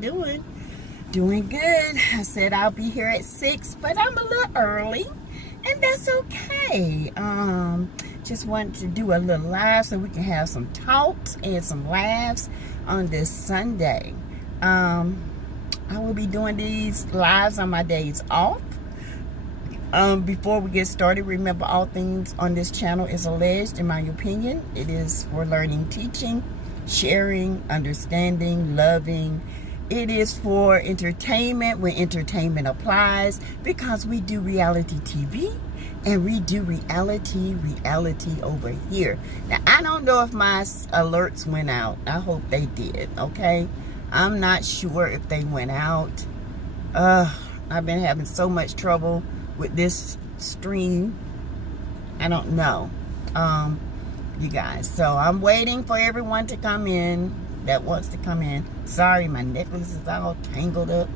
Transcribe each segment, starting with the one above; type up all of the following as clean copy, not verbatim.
doing? Doing good. I said I'll be here at 6, but I'm a little early, and that's okay. Just wanted to do a little live so we can have some talks and some laughs on this Sunday. I will be doing these lives on my days off. Before we get started, remember all things on this channel is alleged, in my opinion. It is for learning, teaching, sharing, understanding, loving. It is for entertainment when entertainment applies, because we do reality TV and we do reality over here. Now, I don't know if my alerts went out. I hope they did, okay? I'm not sure if they went out. I've been having so much trouble with this stream. I don't know, you guys. So I'm waiting for everyone to come in that wants to come in. Sorry, my necklace is all tangled up.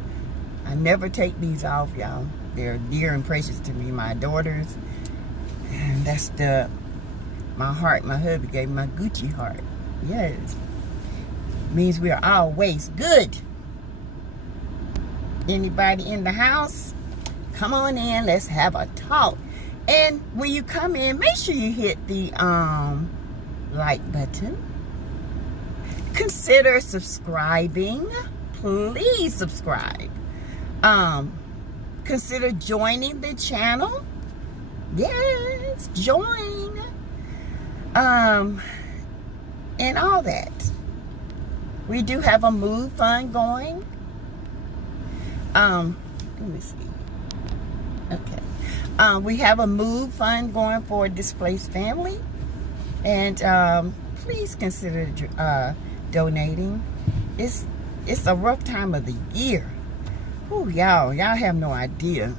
I never take these off, y'all. They're dear and precious to me, my daughters. And that's my heart my hubby gave me, my Gucci heart. Yes. Means we are always good. Anybody in the house? Come on in, let's have a talk. And when you come in, make sure you hit the like button. Consider subscribing. Please subscribe. Consider joining the channel. Yes, join. And all that. We do have a move fund going. Let me see. Okay. We have a move fund going for a displaced family. And please consider donating. It's a rough time of the year. Ooh, y'all have no idea.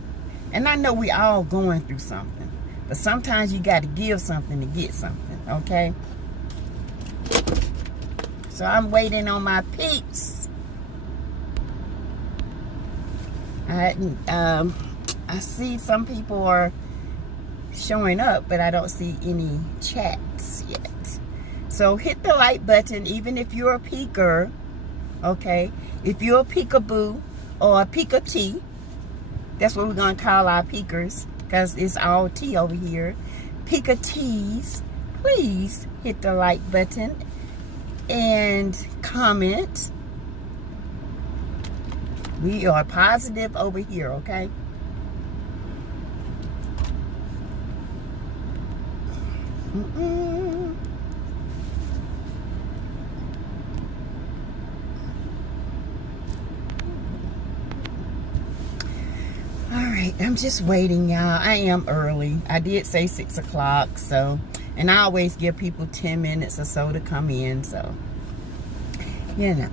And I know we all going through something. But sometimes you got to give something to get something, okay? So I'm waiting on my peeps. I see some people are showing up, but I don't see any chats yet. So hit the like button, even if you're a peeker, okay? If you're a peekaboo or a peekatee, that's what we're going to call our peekers, because it's all tea over here. Peekatees, please hit the like button and comment. We are positive over here, okay? Alright, I'm just waiting, y'all. I am early. I did say 6 o'clock, so, and I always give people 10 minutes or so to come in, so, you know.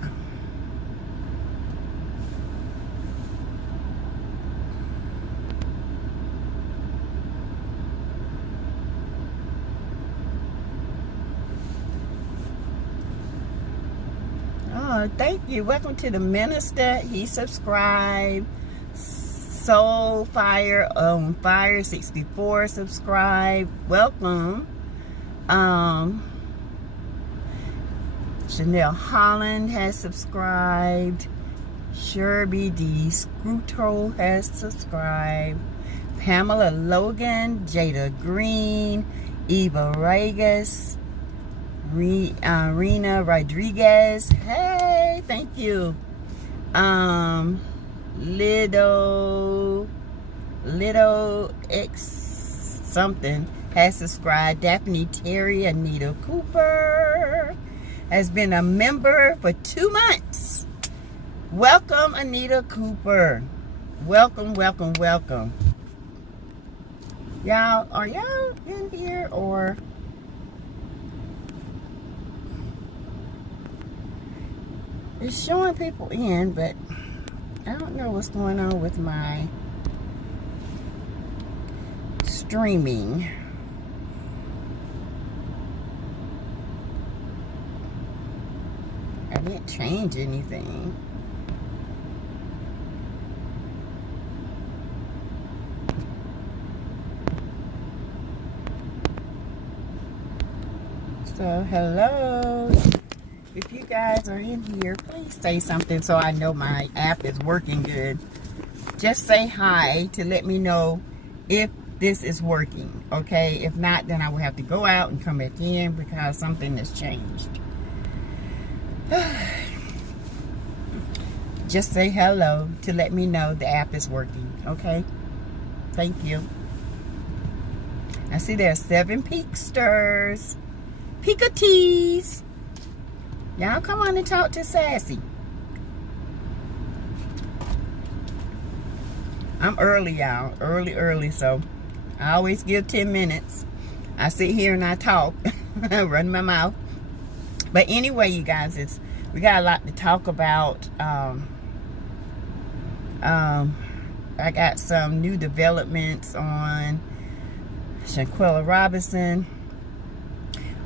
Thank you. Welcome to the minister. He subscribed. Soul Fire on Fire 64 subscribe. Welcome. Chanel Holland has subscribed. Sherby D. Scruto has subscribed. Pamela Logan, Jada Green, Eva Regas, Rena Rodriguez. Hey, thank you. Little X something has subscribed. Daphne Terry, Anita Cooper has been a member for 2 months. Welcome, Anita Cooper. Welcome, welcome, welcome. Y'all, are y'all in here or? It's showing people in, but I don't know what's going on with my streaming. I didn't change anything. So, hello. If you guys are in here, please say something so I know my app is working good. Just say hi to let me know if this is working, okay? If not, then I will have to go out and come back in because something has changed. Just say hello to let me know the app is working, okay? Thank you. I see there's 7 Peaksters. Peakatees. Y'all come on and talk to Sassy. I'm early, y'all. Early, so I always give 10 minutes. I sit here and I talk. Run my mouth. But anyway, you guys, we got a lot to talk about. I got some new developments on Shanquella Robinson,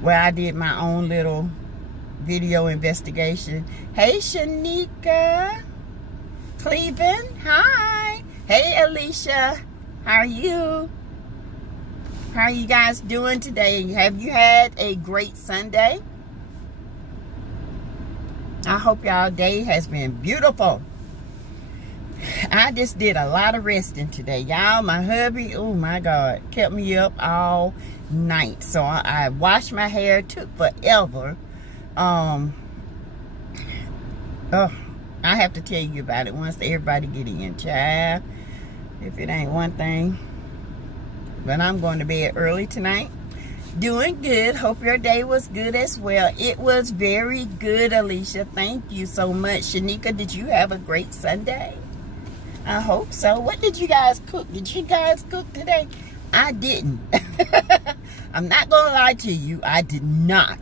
where I did my own little video investigation. Hey, Shanika. Cleveland, hi. Hey, Alicia, how are you? How are you guys doing today? Have you had a great Sunday? I hope y'all day has been beautiful. I just did a lot of resting today, y'all. My hubby, oh my God, kept me up all night. So I washed my hair, took forever. I have to tell you about it once everybody get in, child. If it ain't one thing. But I'm going to bed early tonight. Doing good. Hope your day was good as well. It was very good, Alicia. Thank you so much. Shanika, did you have a great Sunday? I hope so. What did you guys cook? Did you guys cook today? I didn't. I'm not going to lie to you. I did not.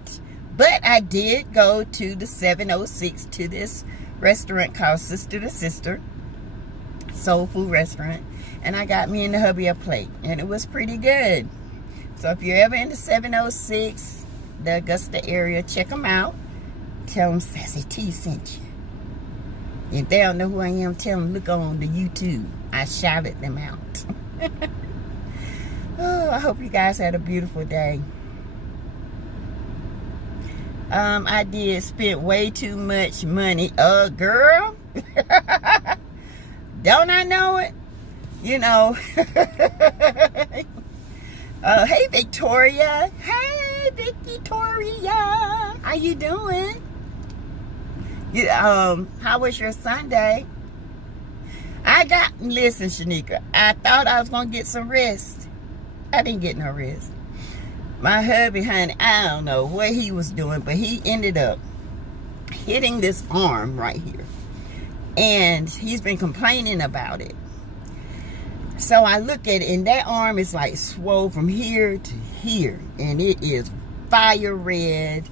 But I did go to the 706 to this restaurant called Sister to Sister. Soul food restaurant. And I got me and the hubby a plate. And it was pretty good. So if you're ever in the 706, the Augusta area, check them out. Tell them Sassy T sent you. If they don't know who I am, tell them look on the YouTube. I shouted them out. Oh, I hope you guys had a beautiful day. I did spend way too much money. Girl. Don't I know it? You know. Hey, Victoria. Hey, Victoria. How you doing? How was your Sunday? Listen, Shanika, I thought I was going to get some rest. I didn't get no rest. My hubby, honey, I don't know what he was doing, but he ended up hitting this arm right here. And he's been complaining about it. So I look at it, and that arm is like swole from here to here. And it is fire red.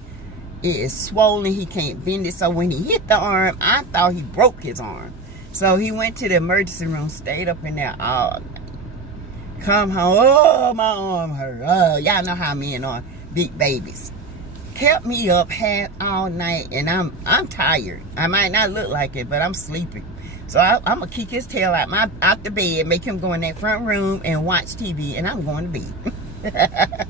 It is swollen. He can't bend it. So when he hit the arm, I thought he broke his arm. So he went to the emergency room, stayed up in there all night. Come home. Oh, my arm hurt. Oh, y'all know how men are. Big babies. Kept me up all night, and I'm tired. I might not look like it, but I'm sleeping. So I'm going to kick his tail out the bed, make him go in that front room and watch TV, and I'm going to bed.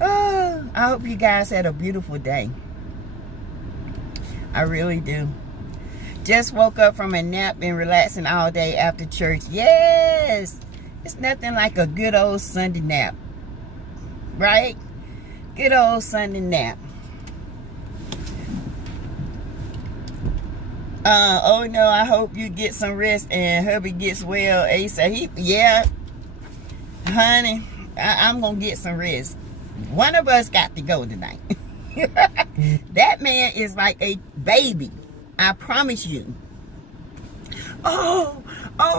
Oh, I hope you guys had a beautiful day. I really do. Just woke up from a nap and relaxing all day after church. Yes! It's nothing like a good old Sunday nap. Right? Good old Sunday nap. Oh no, I hope you get some rest and hubby gets well ASAP. Yeah, honey, I'm gonna get some rest. One of us got to go tonight. That man is like a baby. I promise you. Oh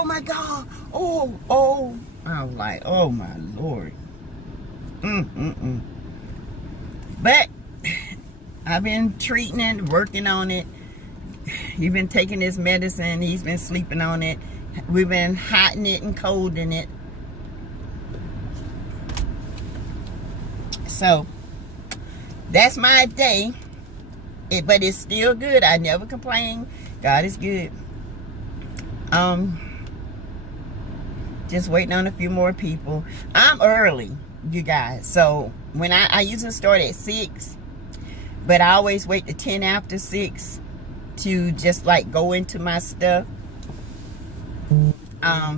my God. Oh. I was like, oh my Lord. But I've been treating it, working on it. He's been taking his medicine. He's been sleeping on it. We've been hotting it and colding it. So that's my day. But it's still good. I never complain. God is good. Just waiting on a few more people. I'm early, you guys. So when I usually start at 6. but I always wait to 10 after 6 to just like go into my stuff.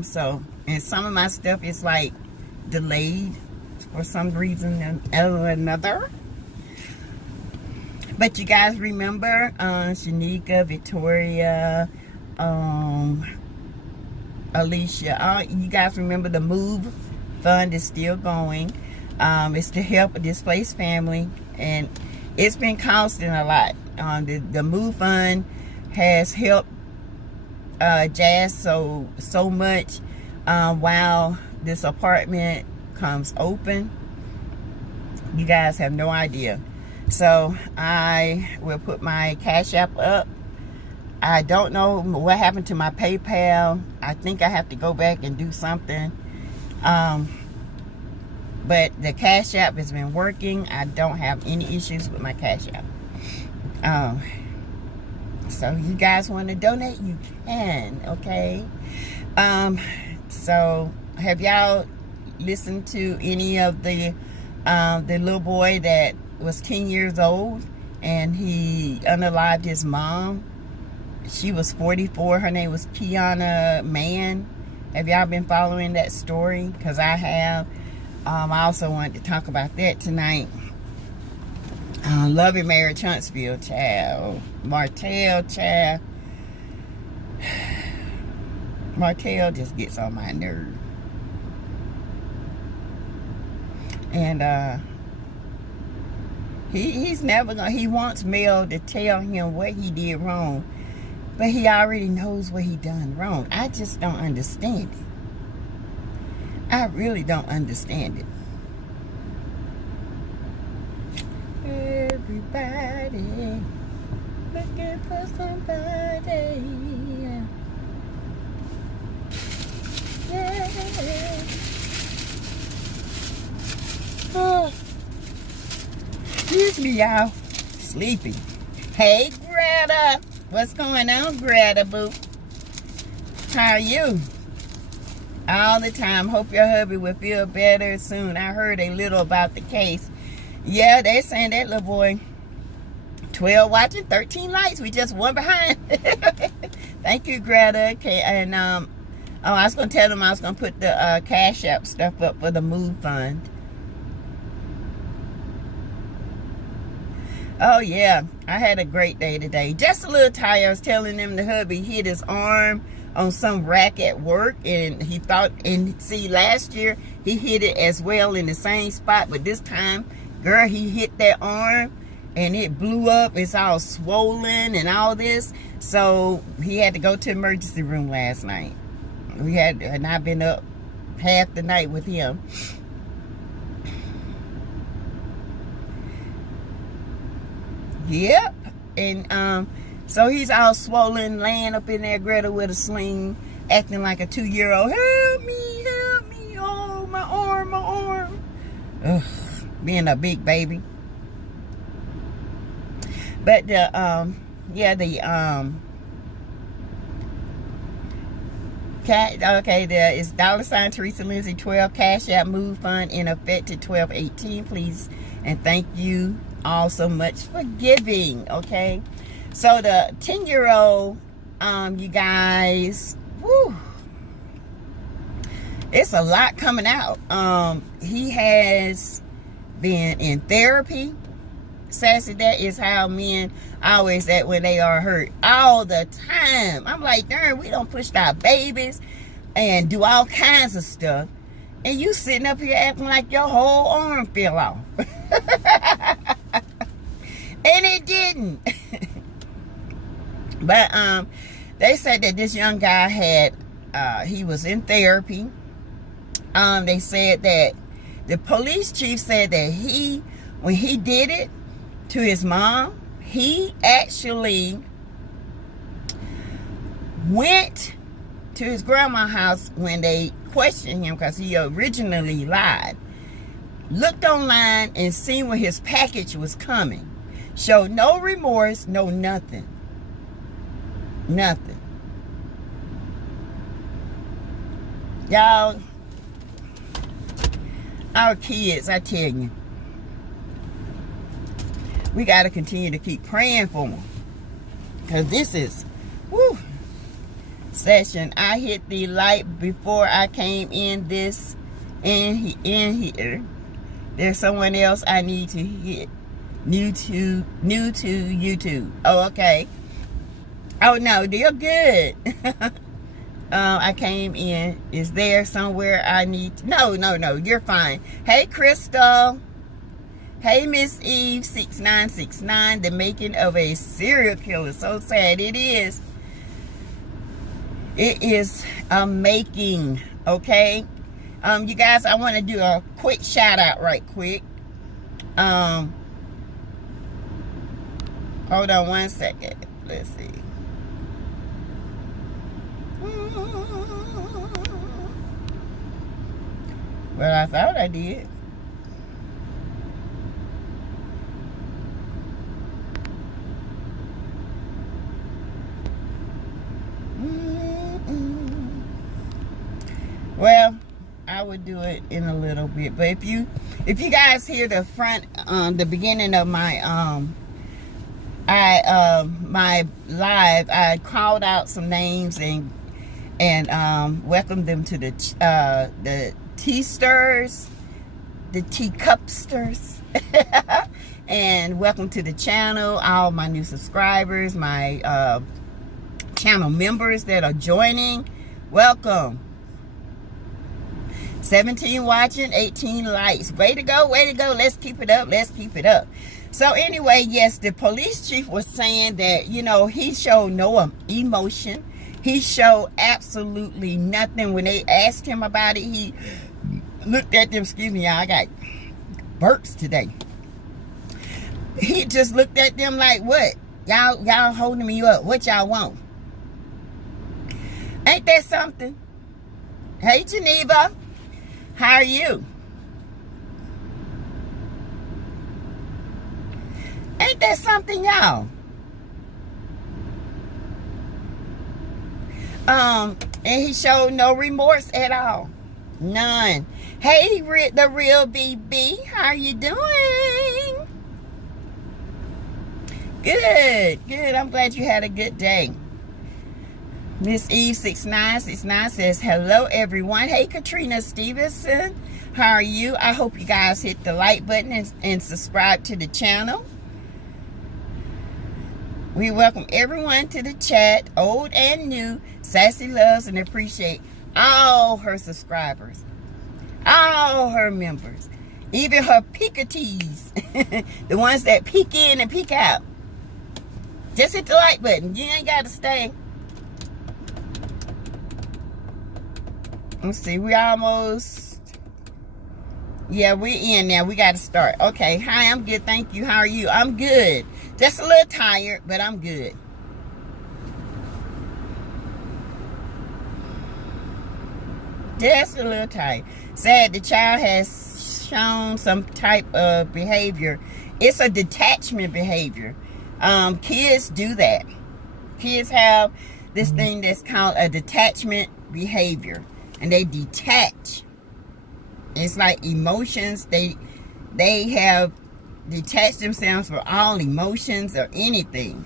So, and some of my stuff is like delayed for some reason or another. But you guys remember Shanika, Victoria, Alicia, you guys remember the Move Fund is still going. It's to help a displaced family, and it's been costing a lot. The Move Fund has helped Jazz so much while this apartment comes open. You guys have no idea. So I will put my Cash App up. I don't know what happened to my PayPal. I think I have to go back and do something. But the Cash App has been working. I don't have any issues with my Cash App. So you guys want to donate, you can, okay? So have y'all listened to any of the little boy that was 10 years old and he unalived his mom? She was 44. Her name was Kiana Mann. Have y'all been following that story? Because I have. I also wanted to talk about that tonight. Loving Mary Huntsville, child. Martell, child. Martell just gets on my nerve. And he's never gonna, he wants Mel to tell him what he did wrong, but he already knows what he done wrong. I just don't understand it. I really don't understand it. Everybody looking for somebody. Yeah. Oh. Excuse me, y'all. Sleepy. Hey, Greta. What's going on, Greta, boo? How are you? All the time. Hope your hubby will feel better soon. I heard a little about the case. Yeah, they're saying that little boy, 12 watching, 13 likes. We just one behind. Thank you, Greta. Okay, and I was gonna tell them I was gonna put the Cash App stuff up for the Move Fund. Oh yeah, I had a great day today. Just a little tired. I was telling them the hubby hit his arm on some rack at work, and he thought, and see, last year he hit it as well in the same spot, but this time, girl, he hit that arm and it blew up. It's all swollen and all this, so he had to go to the emergency room last night. And I've been up half the night with him. Yep. And so he's all swollen, laying up in there, Greta, with a sling, acting like a 2-year-old. Help me, help me. Oh, my arm, my arm. Ugh, being a big baby. But there is $ Teresa Lindsay 12 Cash App Move Fund in effect to 12/18. Please and thank you all so much for giving. Okay, so the 10-year-old, you guys, whew, it's a lot coming out. He has been in therapy. Sassy, that is how men always act when they are hurt, all the time. I'm like, darn, we don't push our babies and do all kinds of stuff, and you sitting up here acting like your whole arm fell off. And it didn't. But they said that this young guy had he was in therapy. They said that the police chief said that when he did it to his mom, he actually went to his grandma's house when they questioned him, because he originally lied. Looked online and seen where his package was coming. Showed no remorse, no nothing. Nothing. Y'all, our kids, I tell you. we got to continue to keep praying for them. Because this is, woo, session. I hit the light before I came in this, in here. There's someone else I need to hit. New to YouTube. Oh, okay. Oh, no, they're good. I came in. Is there somewhere I need to? No, you're fine. Hey, Crystal. Hey, Miss Eve 6969. The making of a serial killer. So sad. It is. It is a making. Okay. You guys, I want to do a quick shout out right quick. Hold on one second. Let's see. Well, I thought I did. Well, I would do it in a little bit, but if you guys hear the front, the beginning of my my live, I called out some names and welcomed them to the teastirs, the teacupsters, and welcome to the channel, all my new subscribers, my channel members that are joining. Welcome. 17 watching, 18 likes. Way to go, way to go. Let's keep it up, let's keep it up. So anyway, yes, the police chief was saying that, you know, he showed no emotion. He showed absolutely nothing. When they asked him about it, he looked at them. Excuse me, y'all, I got burps today. He just looked at them like, what? Y'all holding me up. What y'all want? Ain't that something? Hey, Geneva. How are you? Ain't that something, y'all? And he showed no remorse at all. None. Hey, the real BB. How are you doing? Good. I'm glad you had a good day. Miss Eve 6969 says, hello, everyone. Hey, Katrina Stevenson. How are you? I hope you guys hit the like button and subscribe to the channel. We welcome everyone to the chat, old and new. Sassy loves and appreciates all her subscribers, all her members, even her peekatees, the ones that peek in and peek out. Just hit the like button. You ain't got to stay. Let's see, we almost, yeah, we're in now. We got to start. Okay, hi, I'm good, thank you. How are you? I'm good. Just a little tired, but I'm good. Just a little tired. Sad the child has shown some type of behavior. It's a detachment behavior. Kids do that. Kids have this thing that's called a detachment behavior. And they detach. It's like emotions. They have detached themselves from all emotions or anything.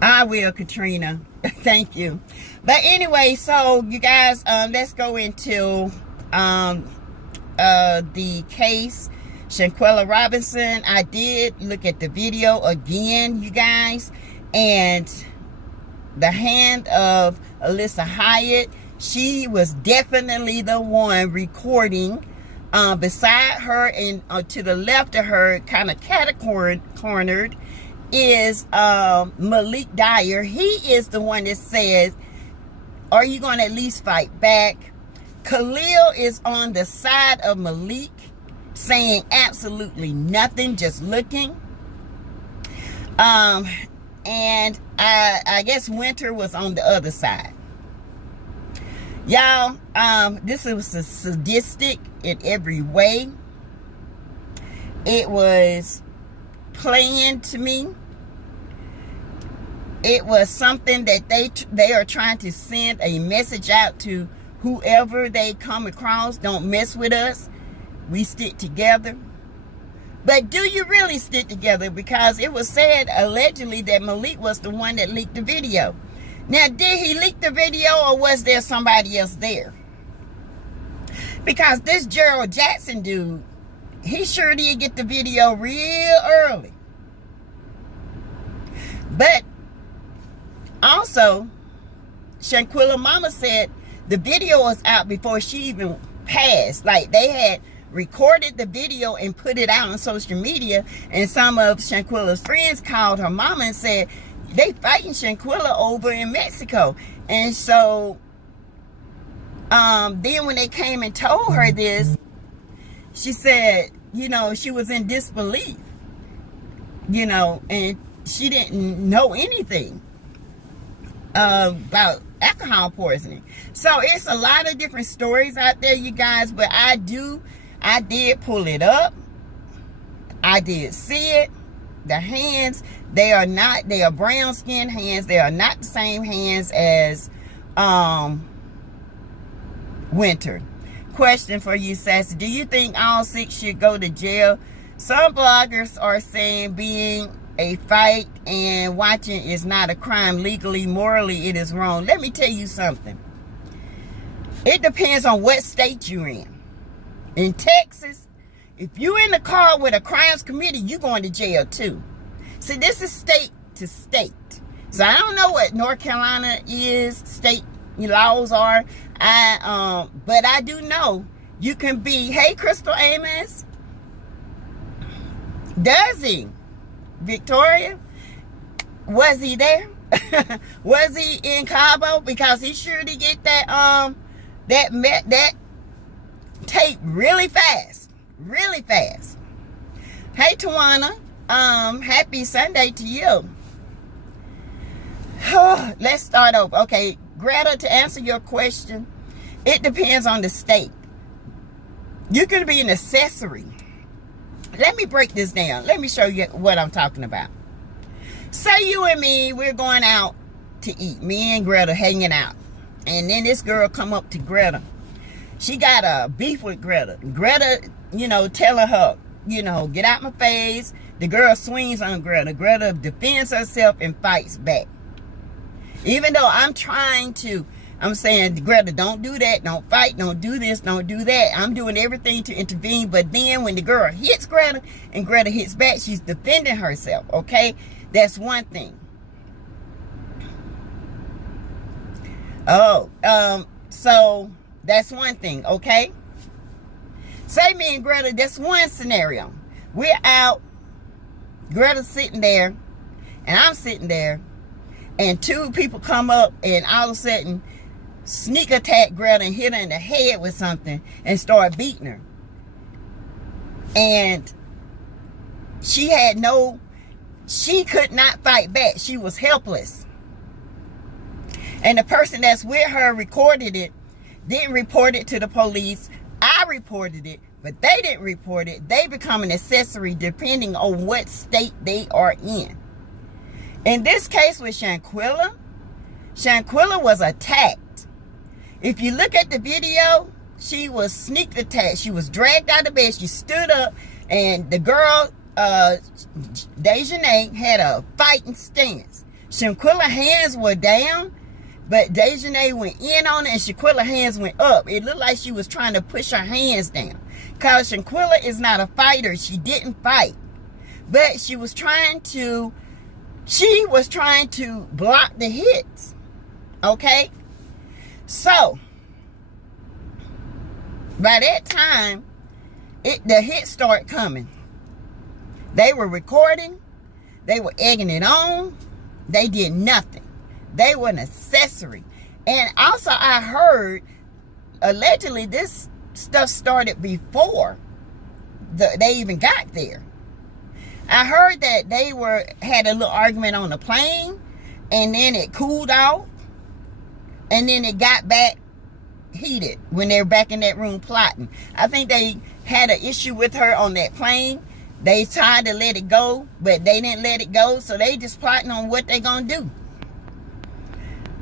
I will, Katrina. Thank you. But anyway, so you guys, let's go into the case, Shanquella Robinson. I did look at the video again, you guys, and the hand of Alyssa Hyatt. She was definitely the one recording. Beside her and to the left of her, kind of cornered, is Malik Dyer. He is the one that says, are you going to at least fight back? Khalil is on the side of Malik, saying absolutely nothing, just looking. And I guess Winter was on the other side. Y'all, this was sadistic in every way. It was playing to me. It was something that they are trying to send a message out to whoever they come across. Don't mess with us. We stick together. But do you really stick together? Because it was said allegedly that Malik was the one that leaked the video. Now, did he leak the video, or was there somebody else there? Because this Gerald Jackson dude, he sure did get the video real early. But also, Shanquella mama said the video was out before she even passed. Like, they had recorded the video and put it out on social media, and some of Shanquella's friends called her mama and said they fighting Shanquella over in Mexico. And so then when they came and told her this, she said, you know, she was in disbelief, you know, and she didn't know anything about alcohol poisoning. So it's a lot of different stories out there, you guys, but I did pull it up. I did see it. The hands, they are brown skinned hands. They are not the same hands as Winter. Question for you, Sassy. Do you think all 6 should go to jail? Some bloggers are saying being a fight and watching is not a crime. Legally, morally, it is wrong. Let me tell you something. It depends on what state you're in. In Texas, if you're in the car with a crimes committed, you're going to jail too. See, this is state to state. So I don't know what North Carolina is, state laws are. But I do know you can be, hey, Crystal Amos. Does he? Victoria? Was he there? Was he in Cabo? Because he sure did get that tape really fast. Really fast. Hey, Tawana. Happy Sunday to you. Let's start over. Okay, Greta, to answer your question, it depends on the state. You could be an accessory. Let me break this down. Let me show you what I'm talking about. Say you and me, we're going out to eat. Me and Greta hanging out. And then this girl come up to Greta. She got a beef with Greta. Greta, you know, telling her, you know, get out my face. The girl swings on Greta. Greta defends herself and fights back. Even though I'm saying, Greta, don't do that. Don't fight. Don't do this. Don't do that. I'm doing everything to intervene. But then when the girl hits Greta and Greta hits back, she's defending herself. Okay? That's one thing. So that's one thing. Okay? Say me and Greta, that's one scenario. We're out. Greta's sitting there. And I'm sitting there. And 2 people come up and all of a sudden sneak attack Greta and hit her in the head with something and start beating her. And she could not fight back. She was helpless. And the person that's with her recorded it, didn't report it to the police. I reported it, but they didn't report it. They become an accessory depending on what state they are in. In this case with Shanquella was attacked. If you look at the video, she was sneak attacked. She was dragged out of bed. She stood up, and the girl, Dejanay, had a fighting stance. Shanquella's hands were down, but Dejanay went in on it, and Shanquella's hands went up. It looked like she was trying to push her hands down. Because Shanquella is not a fighter. She didn't fight. But she was trying to block the hits. Okay? So, by that time, the hits started coming. They were recording. They were egging it on. They did nothing. They were an accessory. And also, I heard, allegedly, this stuff started before they even got there. I heard that they had a little argument on the plane, and then it cooled off, and then it got back heated when they were back in that room plotting. I think they had an issue with her on that plane. They tried to let it go, but they didn't let it go, so they just plotting on what they gonna do.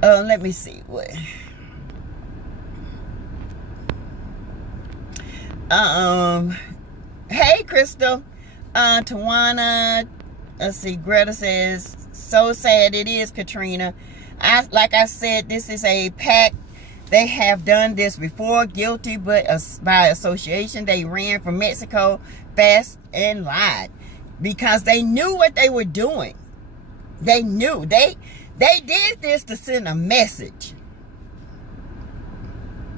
Let me see what. Hey, Crystal. Tawana, let's see, Greta says, so sad it is, Katrina. Like I said, this is a pact. They have done this before, guilty, but by association. They ran from Mexico fast and lied because they knew what they were doing. They knew. They did this to send a message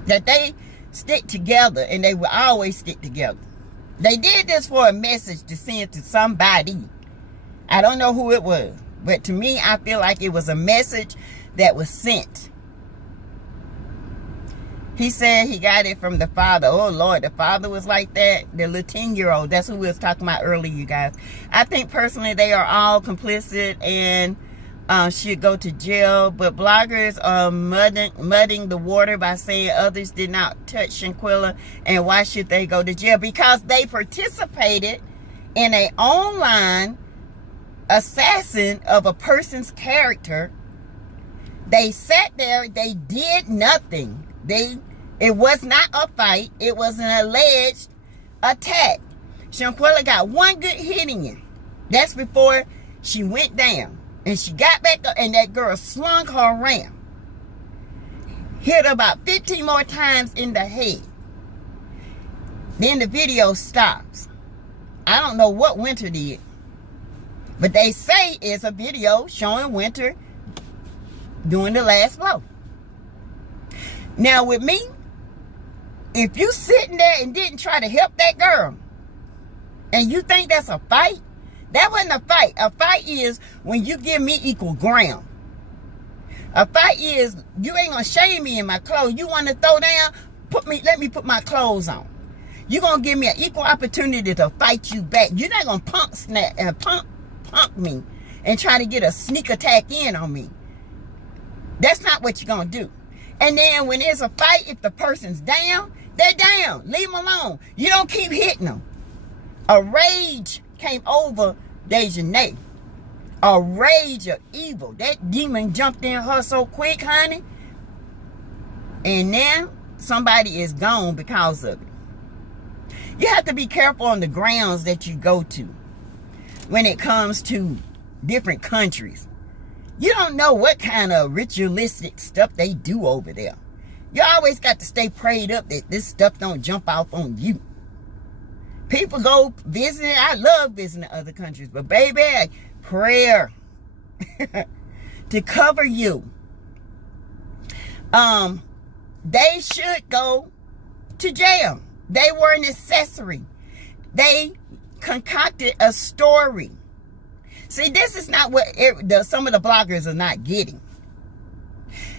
that they stick together, and they will always stick together. They did this for a message to send to somebody. I don't know who it was, but to me, I feel like it was a message that was sent. He said he got it from the father. Oh, Lord, the father was like that. The little 10-year-old, that's who we was talking about earlier, you guys. I think personally they are all complicit and should go to jail. But bloggers are mudding the water by saying others did not touch Shanquella. And why should they go to jail? Because they participated in an online assassin of a person's character. They sat there. They did nothing. It was not a fight. It was an alleged attack. Shanquella got one good hit in. That's before she went down. And she got back up, and that girl slung her around. Hit her about 15 more times in the head. Then the video stops. I don't know what Winter did. But they say it's a video showing Winter doing the last blow. Now with me, if you sitting there and didn't try to help that girl, and you think that's a fight, that wasn't a fight. A fight is when you give me equal ground. A fight is you ain't gonna shame me in my clothes. You want to throw down? Let me put my clothes on. You gonna give me an equal opportunity to fight you back. You're not gonna punk me and try to get a sneak attack in on me. That's not what you're gonna do. And then when there's a fight, if the person's down, they're down. Leave them alone. You don't keep hitting them. A rage came over Dejanay. A rage of evil. That demon jumped in her so quick, honey. And now somebody is gone because of it. You have to be careful on the grounds that you go to when it comes to different countries. You don't know what kind of ritualistic stuff they do over there. You always got to stay prayed up that this stuff don't jump off on you. People go visiting. I love visiting other countries. But baby, prayer to cover you. They should go to jail. They were an accessory. They concocted a story. See, this is not what some of the bloggers are not getting.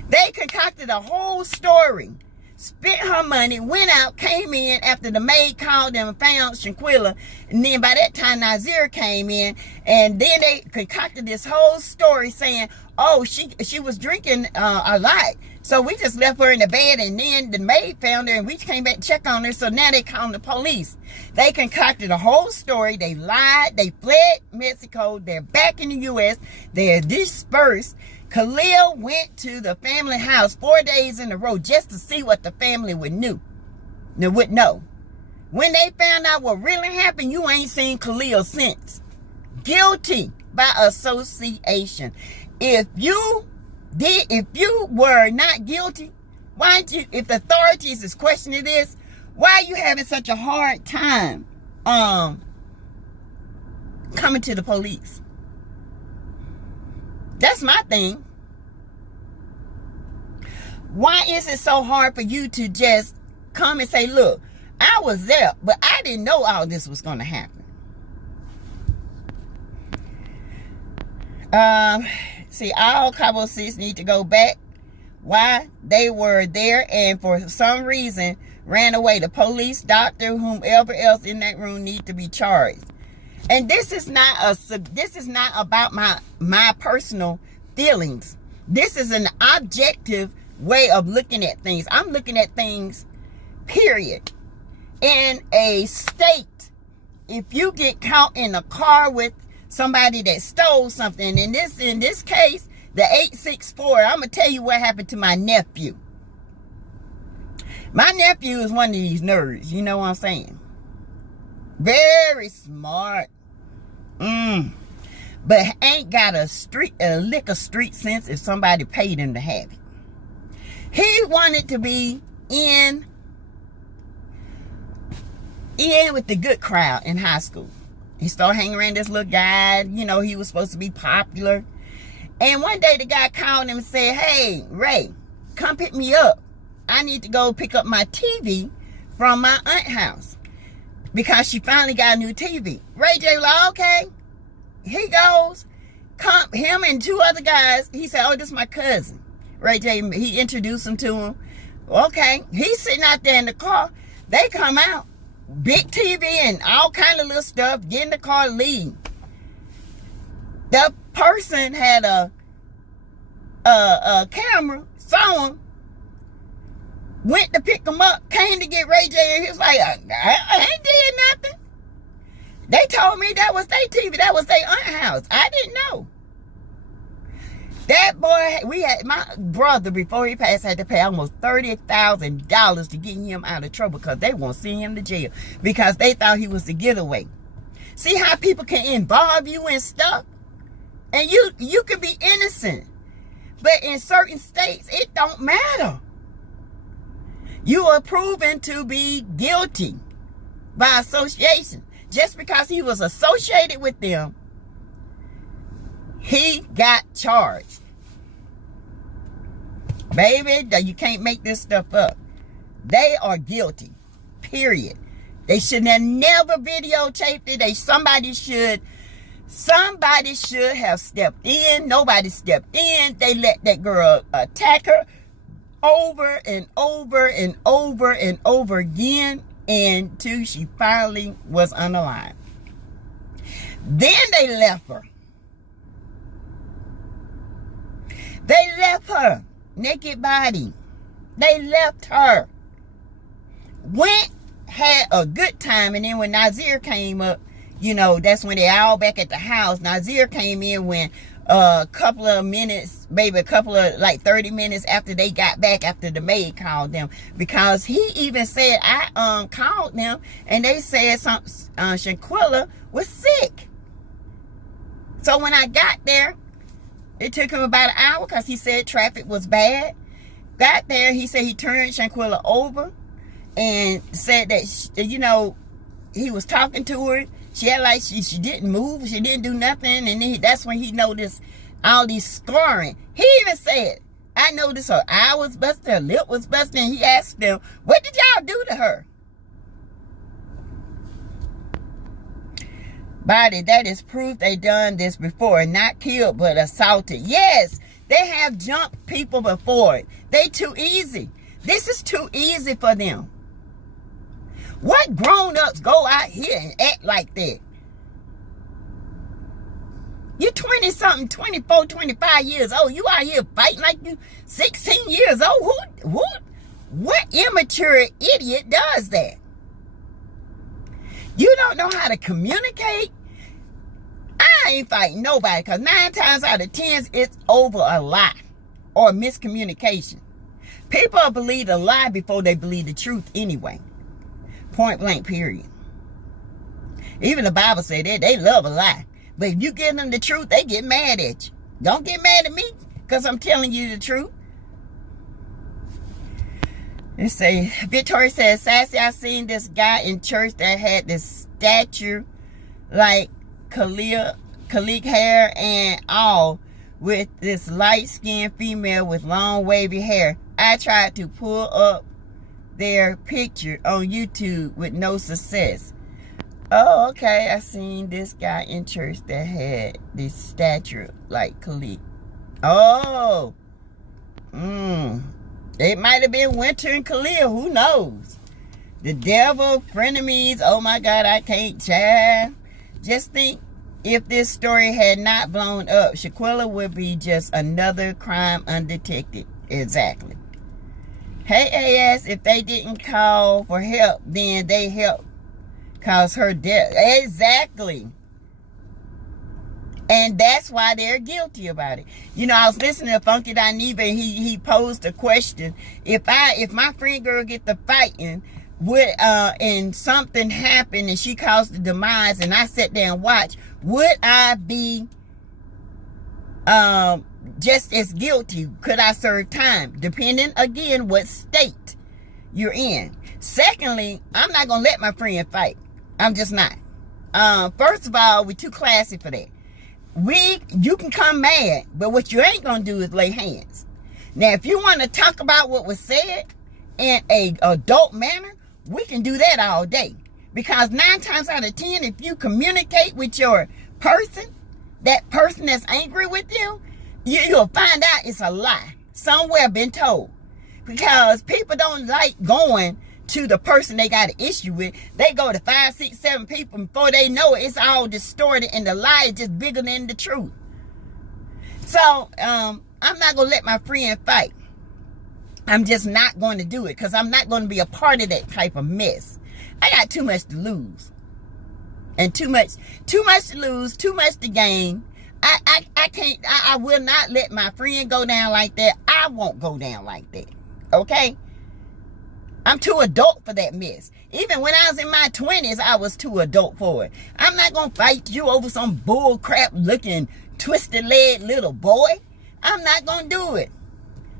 They concocted a whole story, spent her money, went out, came in after the maid called them and found Shanquella. And then by that time, Nazir came in. And then they concocted this whole story saying, oh, she was drinking a lot. So we just left her in the bed, and then the maid found her, and we came back to check on her. So now they called the police. They concocted a whole story. They lied. They fled Mexico. They're back in the U.S. They're dispersed. Khalil went to the family house 4 days in a row just to see what the family would know. When they found out what really happened, you ain't seen Khalil since. Guilty by association. If you were not guilty, if the authorities is questioning this, why are you having such a hard time coming to the police? That's my thing. Why is it so hard for you to just come and say, look, I was there, but I didn't know all this was going to happen? See, all Cabo 6 need to go back. Why? They were there and for some reason ran away. The police, doctor, whomever else in that room need to be charged. And this is not about my personal feelings. This is an objective way of looking at things. I'm looking at things, period. In a state, if you get caught in a car with somebody that stole something, in this case, the 864, I'm gonna tell you what happened to my nephew. My nephew is one of these nerds, you know what I'm saying? Very smart. But ain't got a lick of street sense if somebody paid him to have it. He wanted to be in with the good crowd in high school. He started hanging around this little guy. You know, he was supposed to be popular. And one day the guy called him and said, "Hey, Ray, come pick me up. I need to go pick up my TV from my aunt's house because she finally got a new TV." Ray J was like, "Okay." He goes, him and two other guys. He said, "Oh, this is my cousin." Ray J, he introduced him to him. Okay, he's sitting out there in the car. They come out, big TV and all kind of little stuff, get in the car, leave. The person had a camera, saw him, went to pick him up, came to get Ray J, and he was like, I ain't did nothing. They told me that was their TV, that was their aunt's house. I didn't know. That boy, my brother, before he passed, had to pay almost $30,000 to get him out of trouble because they won't send him to jail because they thought he was the getaway. See how people can involve you in stuff? And you could be innocent. But in certain states, it don't matter. You are proven to be guilty by association. Just because he was associated with them, he got charged. Baby, you can't make this stuff up. They are guilty. Period. They should have never videotaped it. Somebody should have stepped in. Nobody stepped in. They let that girl attack her over and over and over and over again until she finally was unalive. Then they left her. They left her naked body. They left her. Went, had a good time, and then when Nazir came up, you know, that's when they all back at the house. Nazir came in when a couple of minutes, maybe a couple of like 30 minutes after they got back, after the maid called them, because he even said, I called them and they said Shanquella was sick. So when I got there, it took him about an hour because he said traffic was bad. Got there, he said he turned Shanquella over and said that, you know, he was talking to her. She had like, she didn't move. She didn't do nothing. And then that's when he noticed all these scarring. He even said, I noticed her eye was busted, her lip was busted. And he asked them, what did y'all do to her? Body, that is proof they done this before. Not killed, but assaulted. Yes, they have jumped people before. They too easy. This is too easy for them. What grown-ups go out here and act like that? You're 20-something, 24, 25 years old. You out here fighting like you 16 years old. What immature idiot does that? You don't know how to communicate? I ain't fighting nobody because 9 times out of 10, it's over a lie or miscommunication. People believe a lie before they believe the truth anyway. Point blank, period. Even the Bible said that they love a lie. But if you give them the truth, they get mad at you. Don't get mad at me because I'm telling you the truth. Let's say, Victoria says, Sassy, I seen this guy in church that had this statue like Khalid hair and all with this light-skinned female with long wavy hair. I tried to pull up their picture on YouTube with no success. Oh, okay. I seen this guy in church that had this statue like Khalid. Oh. It might have been Winter and Khalid. Who knows? The devil, frenemies. Oh my God, I can't, child. Just think, if this story had not blown up, Shanquella would be just another crime undetected. Exactly. Hey, AS, if they didn't call for help, then they helped cause her death. Exactly. And that's why they're guilty about it. You know, I was listening to Funky Dineva, and he posed a question. If my friend girl get the fighting, and something happened and she caused the demise, and I sat there and watched, would I be just as guilty? Could I serve time? Depending, again, what state you're in. Secondly, I'm not going to let my friend fight. I'm just not. First of all, we're too classy for that. You can come mad, but what you ain't going to do is lay hands. Now, if you want to talk about what was said in a adult manner, we can do that all day. Because 9 times out of 10, if you communicate with your person, that person that's angry with you, you'll find out it's a lie. Somewhere been told. Because people don't like going to the person they got an issue with. They go to 5, 6, 7 people before they know it, it's all distorted and the lie is just bigger than the truth. So, I'm not going to let my friend fight. I'm just not going to do it because I'm not going to be a part of that type of mess. I got too much to lose. And too much to lose, too much to gain. I will not let my friend go down like that. I won't go down like that. Okay? I'm too adult for that mess. Even when I was in my 20s, I was too adult for it. I'm not going to fight you over some bull crap looking twisted leg little boy. I'm not going to do it.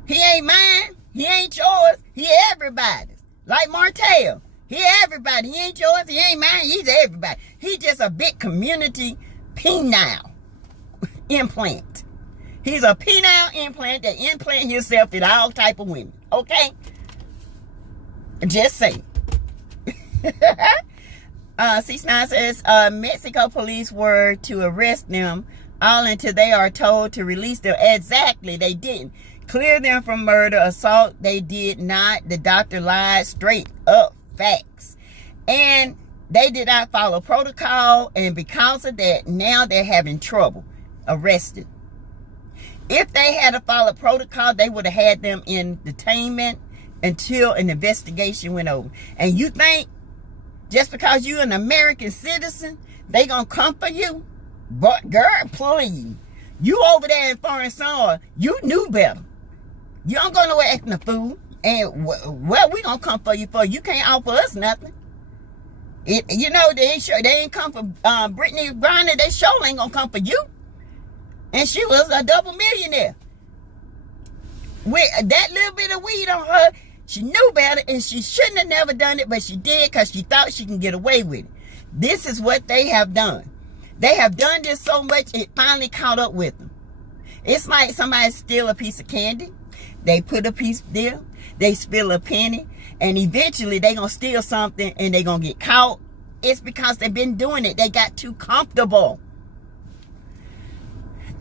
He ain't mine. He ain't yours. He everybody's. Like Martell. He everybody. He ain't yours. He ain't mine. He's everybody. He just a big community penile implant. He's a penile implant that implant himself in all type of women. Okay? Just say. C9 says, Mexico police were to arrest them all until they are told to release them. Exactly, they didn't. Clear them from murder, assault, they did not. The doctor lied, straight up facts. And they did not follow protocol, and because of that, now they're having trouble. Arrested. If they had followed protocol, they would have had them in detainment until an investigation went over. And you think just because you're an American citizen, they gonna come for you? But girl, please. You over there in foreign soil, you knew better. You don't go nowhere acting a fool. And what we gonna come for you for? You can't offer us nothing. They ain't come for Brittany Griner. They sure ain't gonna come for you. And she was a double millionaire. With that little bit of weed on her, she knew better, and she shouldn't have never done it, but she did because she thought she can get away with it. This is what they have done. They have done this so much, it finally caught up with them. It's like somebody steal a piece of candy. They put a piece there. They spill a penny. And eventually, they're going to steal something, and they're going to get caught. It's because they've been doing it. They got too comfortable.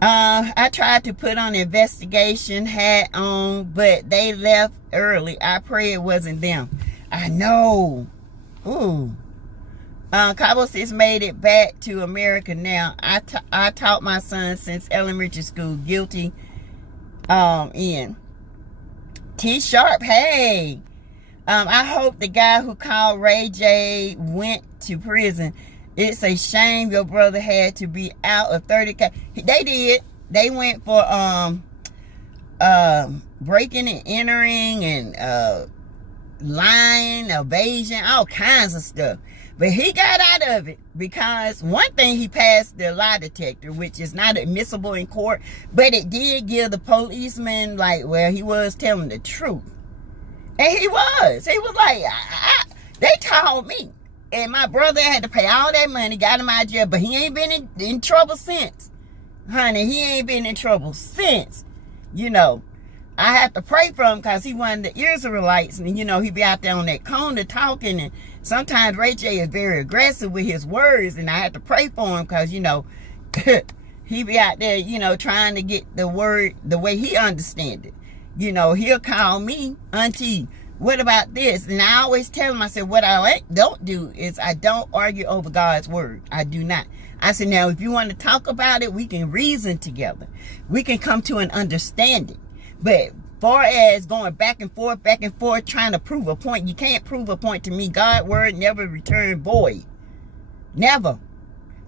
I tried to put on an investigation hat on, but they left early. I pray it wasn't them. I know. Ooh. Cabo Sis made it back to America now. I taught my son since elementary school. Guilty. In. T Sharp, hey. I hope the guy who called Ray J went to prison. It's a shame your brother had to be out of 30K. They did. They went for breaking and entering and lying, evasion, all kinds of stuff. But he got out of it because one thing, he passed the lie detector, which is not admissible in court, but it did give the policeman, he was telling the truth. And he was like, they told me. And my brother had to pay all that money, got him out of jail, but he ain't been in trouble since. Honey, he ain't been in trouble since. I have to pray for him because he one of the Israelites. And, he be out there on that corner talking. And sometimes Ray J is very aggressive with his words. And I have to pray for him because, he be out there, trying to get the word the way he understand it. He'll call me, Auntie, what about this? And I always tell him, I said, what I don't do is I don't argue over God's word. I do not. I said, now, if you want to talk about it, we can reason together. We can come to an understanding. But far as going back and forth, trying to prove a point, you can't prove a point to me. God's word never return void. Never.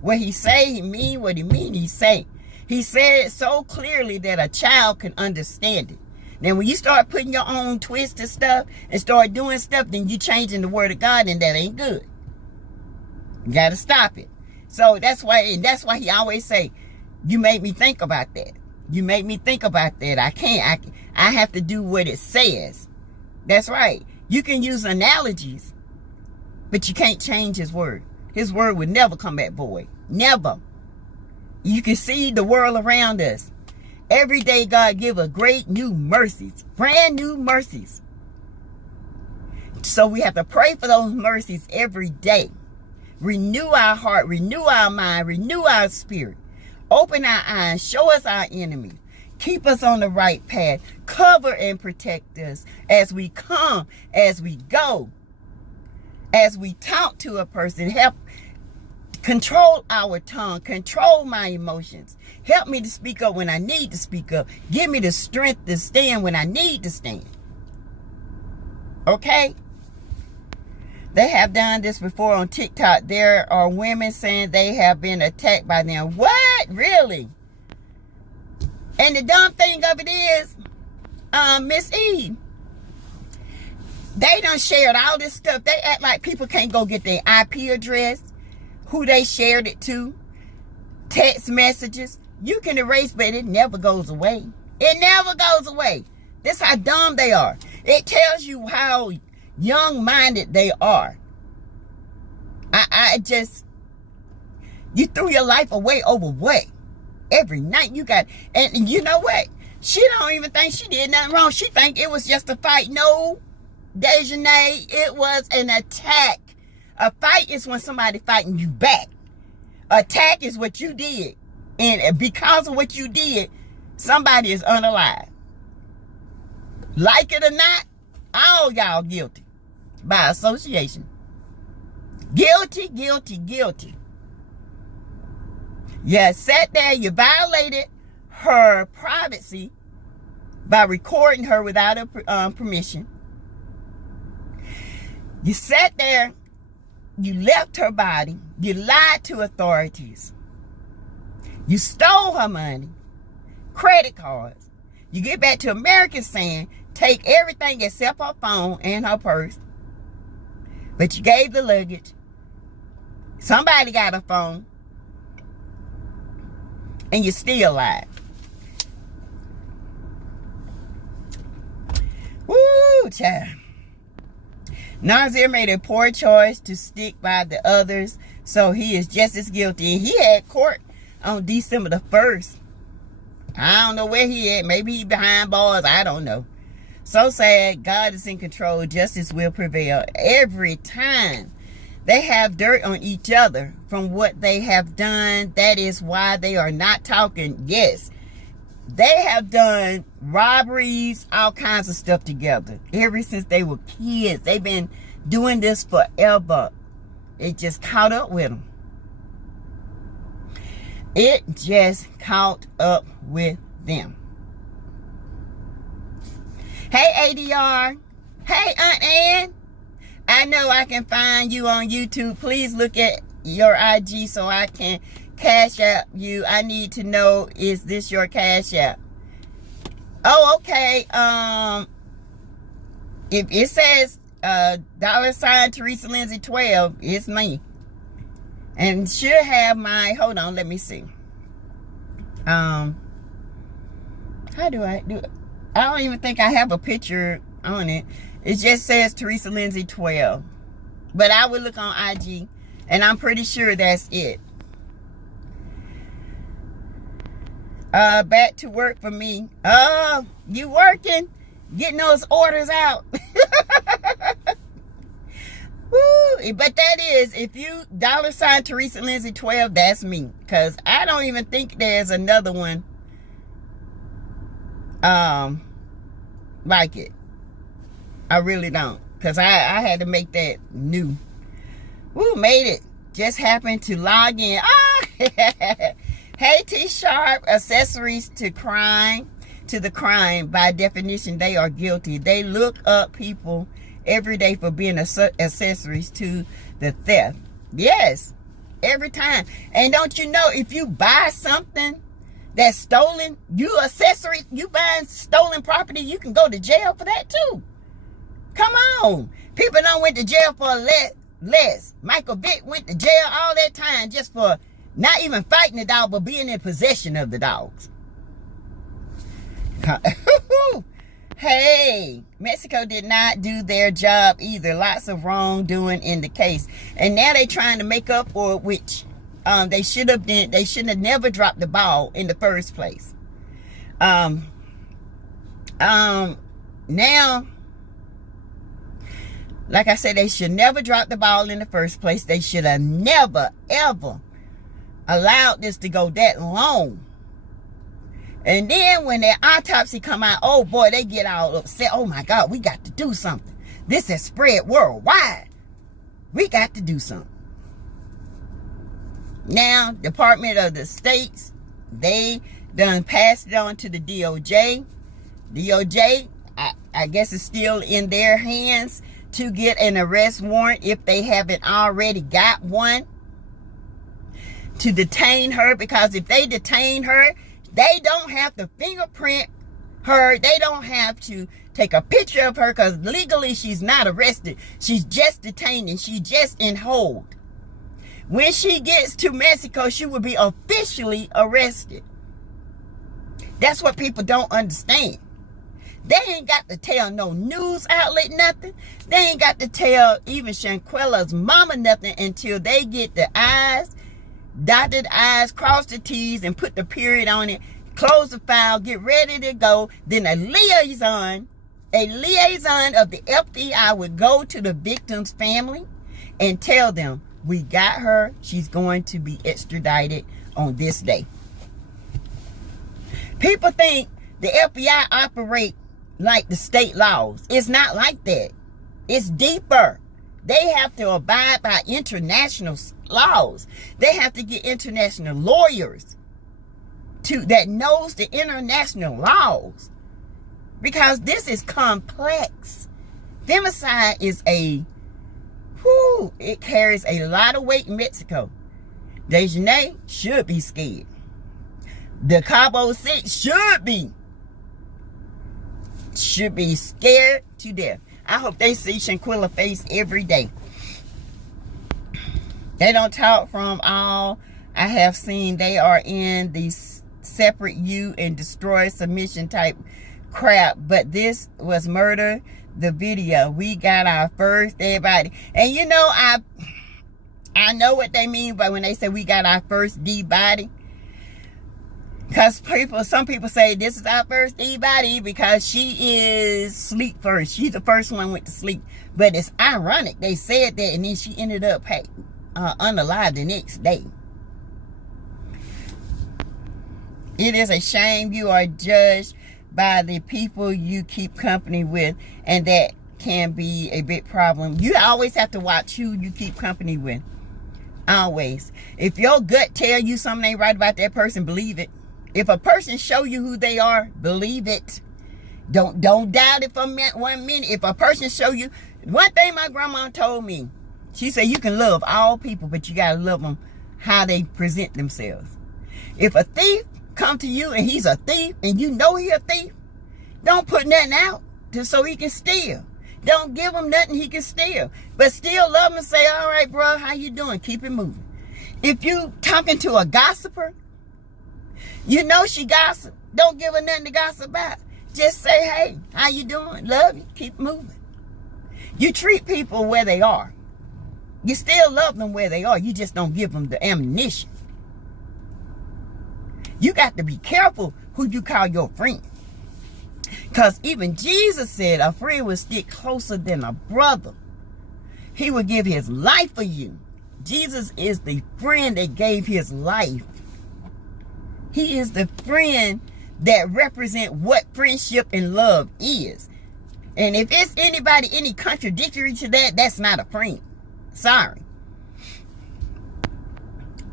What he say, he mean what he mean, he say. He said it so clearly that a child can understand it. Now, when you start putting your own twist to stuff and start doing stuff, then you changing the word of God, and that ain't good. You got to stop it. So that's why he always say, you make me think about that. You make me think about that. I have to do what it says. That's right. You can use analogies, but you can't change his word. His word would never come back void. Never. You can see the world around us. Every day God give us great new mercies. Brand new mercies. So we have to pray for those mercies every day. Renew our heart. Renew our mind. Renew our spirit. Open our eyes. Show us our enemies. Keep us on the right path. Cover and protect us as we come, as we go, as we talk to a person. Help control our tongue. Control my emotions. Help me to speak up when I need to speak up. Give me the strength to stand when I need to stand. Okay? They have done this before on TikTok. There are women saying they have been attacked by them. What? Really? And the dumb thing of it is, Miss E, they done shared all this stuff. They act like people can't go get their IP address, who they shared it to, text messages. You can erase, but it never goes away. It never goes away. That's how dumb they are. It tells you how young-minded they are. You threw your life away over what? Every night you got, and you know what? She don't even think she did nothing wrong. She think it was just a fight. No, Dejanay, it was an attack. A fight is when somebody fighting you back. Attack is what you did. And because of what you did, somebody is unalive. Like it or not, all y'all guilty by association. Guilty, guilty, guilty. You sat there, you violated her privacy by recording her without her permission. You sat there, you left her body, you lied to authorities. You stole her money, credit cards. You get back to America saying, take everything except her phone and her purse. But you gave the luggage. Somebody got a phone. And you still lied. Woo, child. Nazir made a poor choice to stick by the others, so he is just as guilty. And he had court on December the 1st. I don't know where he at. Maybe he behind bars. I don't know. So sad. God is in control. Justice will prevail. Every time they have dirt on each other from what they have done, that is why they are not talking. Yes, they have done robberies, all kinds of stuff together. Ever since they were kids. They've been doing this forever. It just caught up with them. It just caught up with them. Hey, ADR. Hey, Aunt Ann. I know I can find you on YouTube. Please look at your IG so I can cash out you. I need to know, is this your cash app? Oh, okay. If it says $ Teresa Lindsay 12, it's me. And should have my, hold on, let me see. How do I do it? I don't even think I have a picture on it. It just says Teresa Lindsay 12. But I would look on IG, and I'm pretty sure that's it. Back to work for me. Oh, you working? Getting those orders out. Woo, but that is, if you $ Teresa Lindsay 12, that's me. Because I don't even think there's another one like it. I really don't. Because I had to make that new. Woo, made it. Just happened to log in. Ah! Hey, T-Sharp. Accessories to crime. To the crime. By definition, they are guilty. They look up people every day for being accessories to the theft. Yes. Every time. And don't you know, if you buy something that's stolen, you buying stolen property, you can go to jail for that too. Come on. People done went to jail for less. Michael Vick went to jail all that time just for not even fighting the dog, but being in possession of the dogs. Hey, Mexico did not do their job either. Lots of wrongdoing in the case. And now they're trying to make up for it, which they should have done. They shouldn't have never dropped the ball in the first place. Now, like I said, they should never drop the ball in the first place. They should have never, ever allowed this to go that long. And then when their autopsy come out, oh boy, they get all upset. Oh my God, we got to do something. This has spread worldwide. We got to do something. Now, Department of the States, they done passed it on to the DOJ. DOJ, I guess it's still in their hands to get an arrest warrant if they haven't already got one to detain her, because if they detain her, they don't have to fingerprint her. They don't have to take a picture of her, because legally she's not arrested. She's just detained and she's just in hold. When she gets to Mexico, she will be officially arrested. That's what people don't understand. They ain't got to tell no news outlet nothing. They ain't got to tell even Shanquella's mama nothing until they get the I's, dotted I's, cross the T's, and put the period on it, close the file, get ready to go. Then a liaison of the FBI would go to the victim's family and tell them, we got her. She's going to be extradited on this day. People think the FBI operate like the state laws. It's not like that. It's deeper. They have to abide by international laws. They have to get international lawyers that knows the international laws, because this is complex. Femicide is it carries a lot of weight in Mexico. Dejanay should be scared. The Cabo 6 should be scared to death. I hope they see Shanquella face every day. They don't talk from all I have seen. They are in these separate you and destroy submission type crap. But this was murder. The video. We got our first dead body. And you know, I know what they mean by when they say we got our first dead body. Because some people say this is our first body because she is sleep first. She's the first one went to sleep. But it's ironic. They said that and then she ended up unalive the next day. It is a shame you are judged by the people you keep company with, and that can be a big problem. You always have to watch who you keep company with. Always. If your gut tell you something ain't right about that person, believe it. If a person show you who they are, believe it. Don't doubt it for 1 minute. If a person show you, one thing my grandma told me, she said you can love all people, but you gotta love them how they present themselves. If a thief come to you and he's a thief and you know he a thief, don't put nothing out so he can steal. Don't give him nothing he can steal, but still love him and say, all right, bro, how you doing? Keep it moving. If you talking to a gossiper, you know she gossip. Don't give her nothing to gossip about. Just say, hey, how you doing? Love you. Keep moving. You treat people where they are. You still love them where they are. You just don't give them the ammunition. You got to be careful who you call your friend. Because even Jesus said a friend will stick closer than a brother. He would give his life for you. Jesus is the friend that gave his life. He is the friend that represent what friendship and love is. And if it's anybody, any contradictory to that, that's not a friend. Sorry.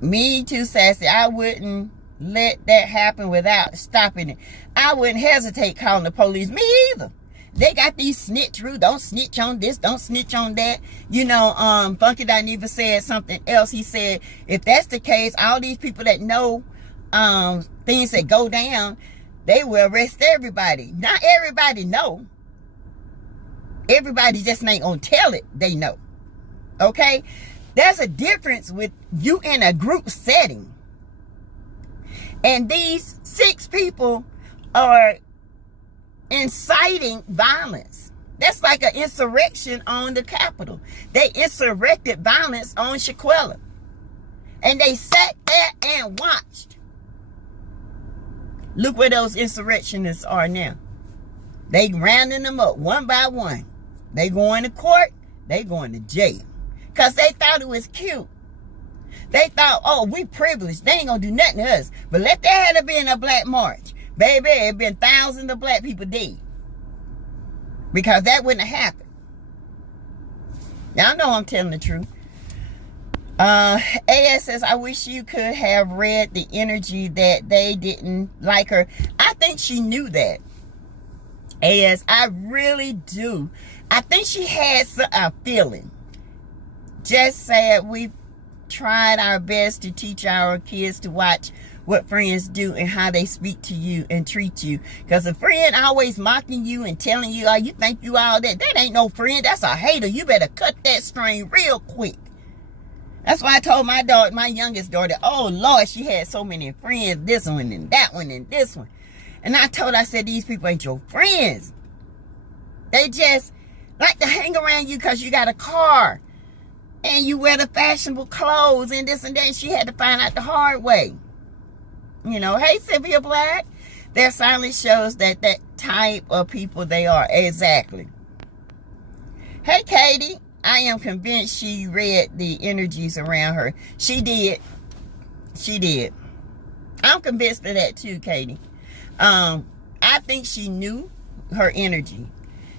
Me too, Sassy. I wouldn't let that happen without stopping it. I wouldn't hesitate calling the police. Me either. They got these snitch rules. Don't snitch on this. Don't snitch on that. You know, Funky Dineva said something else. He said, if that's the case, all these people that know things that go down, they will arrest everybody. Not everybody know. Everybody just ain't gonna tell it they know. Okay? There's a difference with you in a group setting. And these 6 people are inciting violence. That's like an insurrection on the Capitol. They insurrected violence on Shanquella. And they sat there and watched. Look where those insurrectionists are now. They rounding them up one by one. They going to court. They going to jail. Because they thought it was cute. They thought, oh, we privileged. They ain't going to do nothing to us. But let that have been a black march. Baby, it had been thousands of black people dead. Because that wouldn't have happened. Now, I know I'm telling the truth. AS says, I wish you could have read the energy that they didn't like her. I think she knew that. AS, I really do. I think she had a feeling. Just said we've tried our best to teach our kids to watch what friends do and how they speak to you and treat you. Because a friend always mocking you and telling you, oh, you think you all that. That ain't no friend. That's a hater. You better cut that string real quick. That's why I told my daughter, my youngest daughter, oh, Lord, she had so many friends. This one and that one and this one. And I told her, I said, these people ain't your friends. They just like to hang around you because you got a car. And you wear the fashionable clothes and this and that. And she had to find out the hard way. You know, hey, Sylvia Black. Their silence shows that type of people they are. Exactly. Hey, Katie. I am convinced she read the energies around her. She did. She did. I'm convinced of that too, Katie. I think she knew her energy.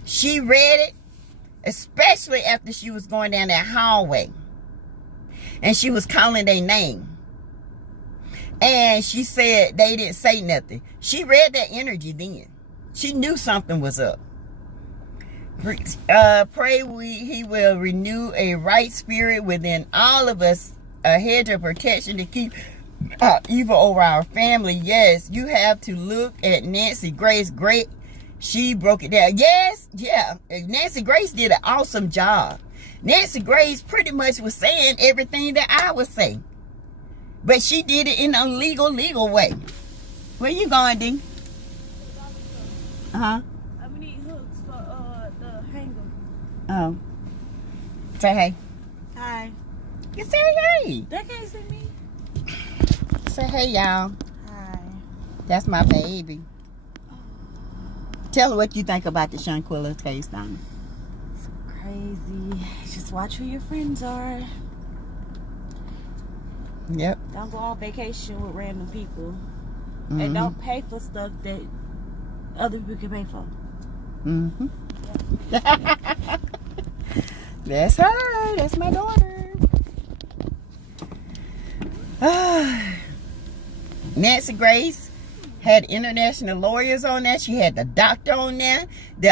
She read it, especially after she was going down that hallway. And she was calling their name. And she said they didn't say nothing. She read that energy then. She knew something was up. Pray he will renew a right spirit within all of us, a hedge of protection to keep evil over our family. Yes, you have to look at Nancy Grace. Great, she broke it down. Yes, yeah, Nancy Grace did an awesome job. Nancy Grace pretty much was saying everything that I was saying, but she did it in a legal way. Where you going, D? Uh-huh. Oh. Say hey. Hi. You say hey. That can't see me. Say hey, y'all. Hi. That's my baby. Tell her what you think about the Shanquella case, Donna. It's crazy. Just watch who your friends are. Yep. Don't go on vacation with random people. Mm-hmm. And don't pay for stuff that other people can pay for. Mm-hmm. Yeah. That's her. That's my daughter. Nancy Grace had international lawyers on there. She had the doctor on there. The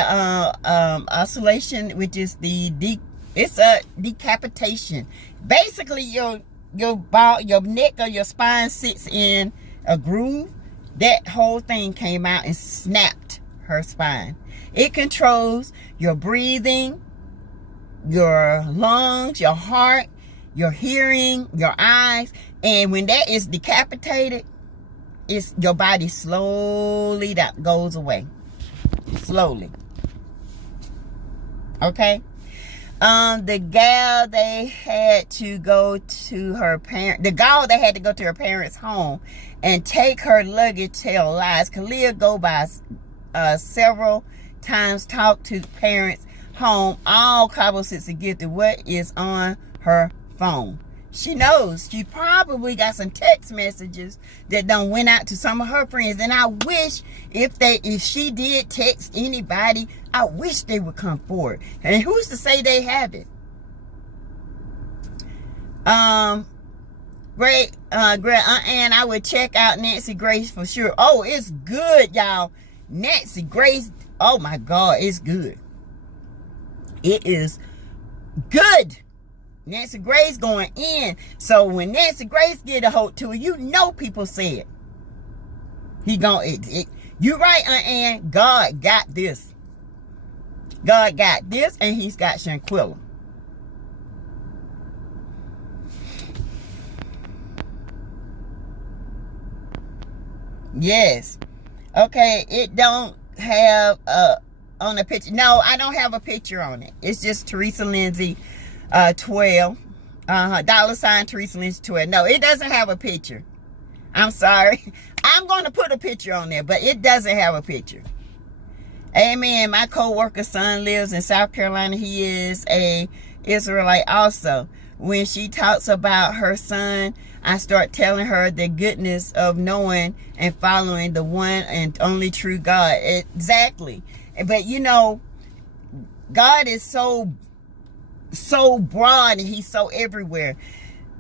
oscillation, which is it's a decapitation. Basically, your neck or your spine sits in a groove. That whole thing came out and snapped her spine. It controls your breathing, your lungs, your heart, your hearing, your eyes. And when that is decapitated, your body slowly goes away. Slowly. Okay? The gal, they had to go to her parents' home and take her luggage, tell lies. Kalia go by several times, talk to parents' home, all Cabo Sits Gifted what is on her phone. She knows. She probably got some text messages that done went out to some of her friends. And I wish if she did text anybody, I wish they would come forward. And who's to say they haven't? Great, and I would check out Nancy Grace for sure. Oh, it's good, y'all. Nancy Grace, oh my God, it's good. It is good. Nancy Grace going in. So when Nancy Grace get a hold to it, you know people say it. You right, Ann. God got this. God got this, and he's got Shanquella. Yes. Okay, it don't have on the picture. No, I don't have a picture on it. It's just Teresa Lindsay 12. $sign Teresa Lindsay 12. No, it doesn't have a picture. I'm sorry. I'm going to put a picture on there, but it doesn't have a picture. Amen. My co-worker's son lives in South Carolina. He is a Israelite also. When she talks about her son, I start telling her the goodness of knowing and following the one and only true God. Exactly. But you know, God is so broad and he's so everywhere.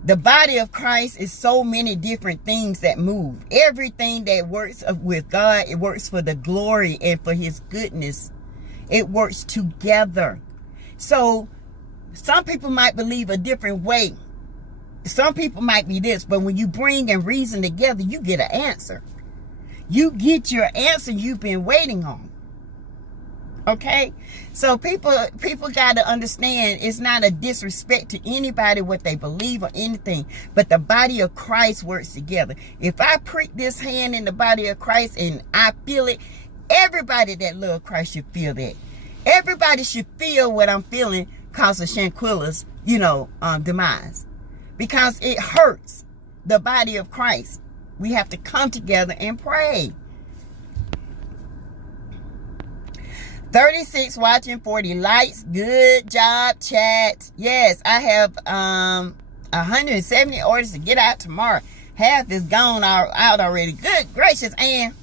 The body of Christ is so many different things that move. Everything that works with God, it works for the glory and for his goodness. It works together. So some people might believe a different way. Some people might be this, but when you bring and reason together, you get an answer. You get your answer you've been waiting on. Okay? So people got to understand it's not a disrespect to anybody what they believe or anything, but the body of Christ works together. If I prick this hand in the body of Christ and I feel it, everybody that loves Christ should feel that. Everybody should feel what I'm feeling because of Shanquella's, demise. Because it hurts the body of Christ. We have to come together and pray. 36 watching, 40 likes. Good job, chat. Yes, I have 170 orders to get out tomorrow. Half is gone out already. Good gracious, Ann.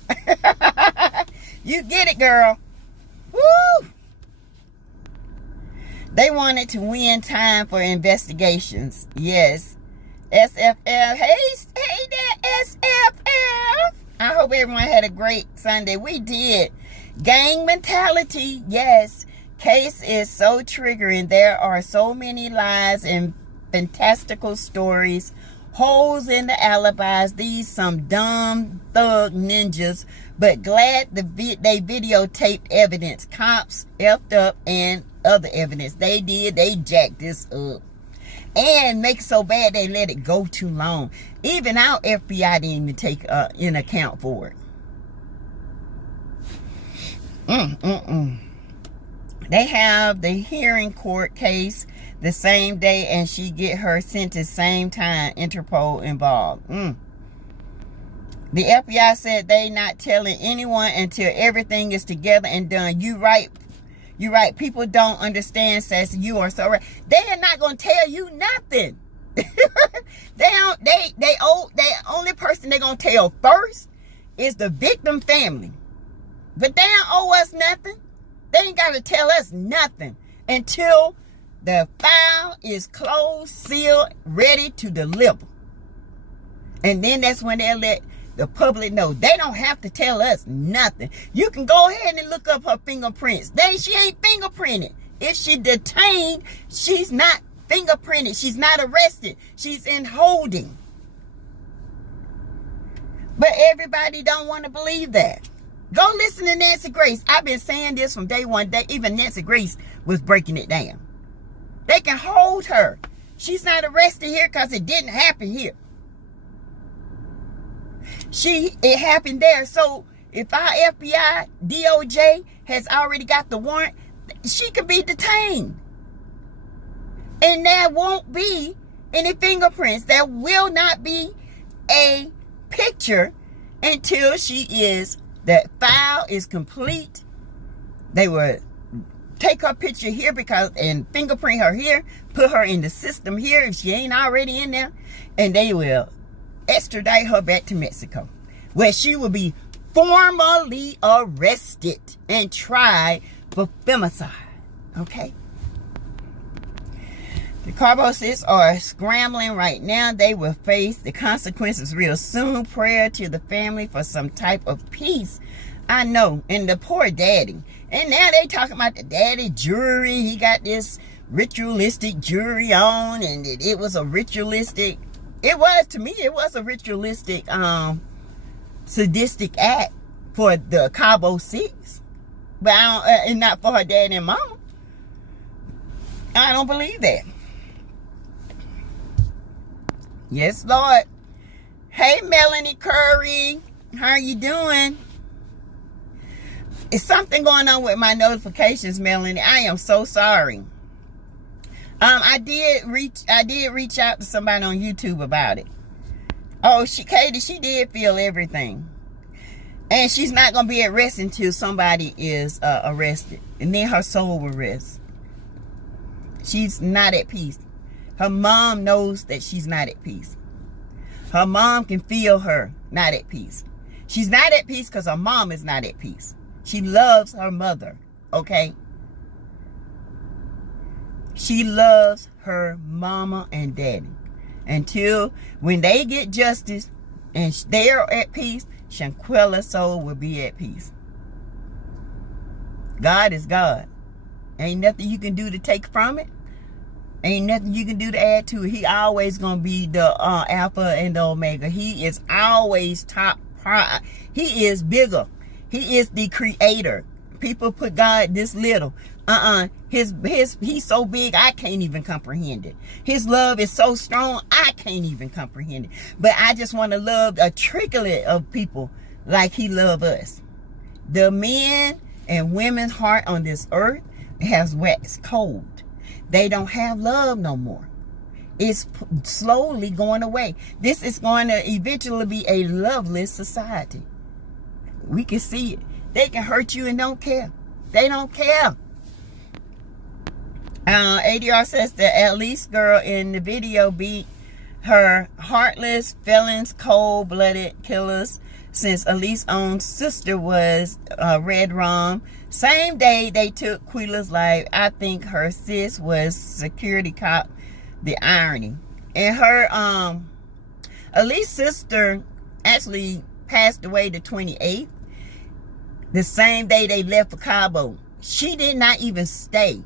You get it, girl. Woo! They wanted to win time for investigations. Yes. SFF. Hey there, SFF. I hope everyone had a great Sunday. We did. Gang mentality. Yes. Case is so triggering. There are so many lies and fantastical stories. Holes in the alibis. These some dumb thug ninjas. But glad they videotaped evidence. Cops effed up and other evidence. They did. They jacked this up. And make it so bad they let it go too long. Even our FBI didn't even take in account for it. They have the hearing court case the same day and she get her sentence same time. Interpol involved. The FBI said they not telling anyone until everything is together and done. You right. You're right. People don't understand, Sassy. You are so right. They are not going to tell you nothing. The only person they're going to tell first is the victim family. But they don't owe us nothing. They ain't got to tell us nothing until the file is closed, sealed, ready to deliver. And then that's when they'll let the public know. They don't have to tell us nothing. You can go ahead and look up her fingerprints. She ain't fingerprinted. If she detained, she's not fingerprinted. She's not arrested. She's in holding. But everybody don't want to believe that. Go listen to Nancy Grace. I've been saying this from day one. Even Nancy Grace was breaking it down. They can hold her. She's not arrested here because it didn't happen here. It happened there. So if our FBI, DOJ has already got the warrant, she could be detained. And there won't be any fingerprints. There will not be a picture until the file is complete. They will take her picture here and fingerprint her here, put her in the system here if she ain't already in there, and they will extradite her back to Mexico, where she will be formally arrested and tried for femicide. Okay? The Carbosists are scrambling right now. They will face the consequences real soon. Prayer to the family for some type of peace. I know. And the poor daddy. And now they talking about the daddy jewelry. He got this ritualistic jewelry on, and it was a ritualistic. To me, it was a ritualistic, sadistic act for the Cabo Six. But and not for her dad and mom. I don't believe that. Yes, Lord. Hey, Melanie Curry. How are you doing? Is something going on with my notifications, Melanie? I am so sorry. I did reach out to somebody on YouTube about it. Oh, Katie, she did feel everything. And she's not going to be at rest until somebody is arrested. And then her soul will rest. She's not at peace. Her mom knows that she's not at peace. Her mom can feel her not at peace. She's not at peace because her mom is not at peace. She loves her mother, okay? She loves her mama and daddy. Until when they get justice and they are at peace, Shanquella's soul will be at peace. God is God. Ain't nothing you can do to take from it. Ain't nothing you can do to add to it. He always gonna be the Alpha and the Omega. He is always top. He is bigger. He is the creator. People put God this little. He's so big I can't even comprehend it. His love is so strong I can't even comprehend it. But I just want to love a trickle of people like he loves us. The men and women's heart on this earth has waxed cold. They don't have love no more. It's slowly going away. This is going to eventually be a loveless society. We can see it. They can hurt you and don't care. They don't care. ADR says the at least girl in the video beat her heartless, feelings, cold-blooded killers since Elise's own sister was Red Rum. Same day they took Quila's life. I think her sis was security cop. The irony. And her Elise's sister actually passed away the 28th. The same day they left for Cabo. She did not even stay.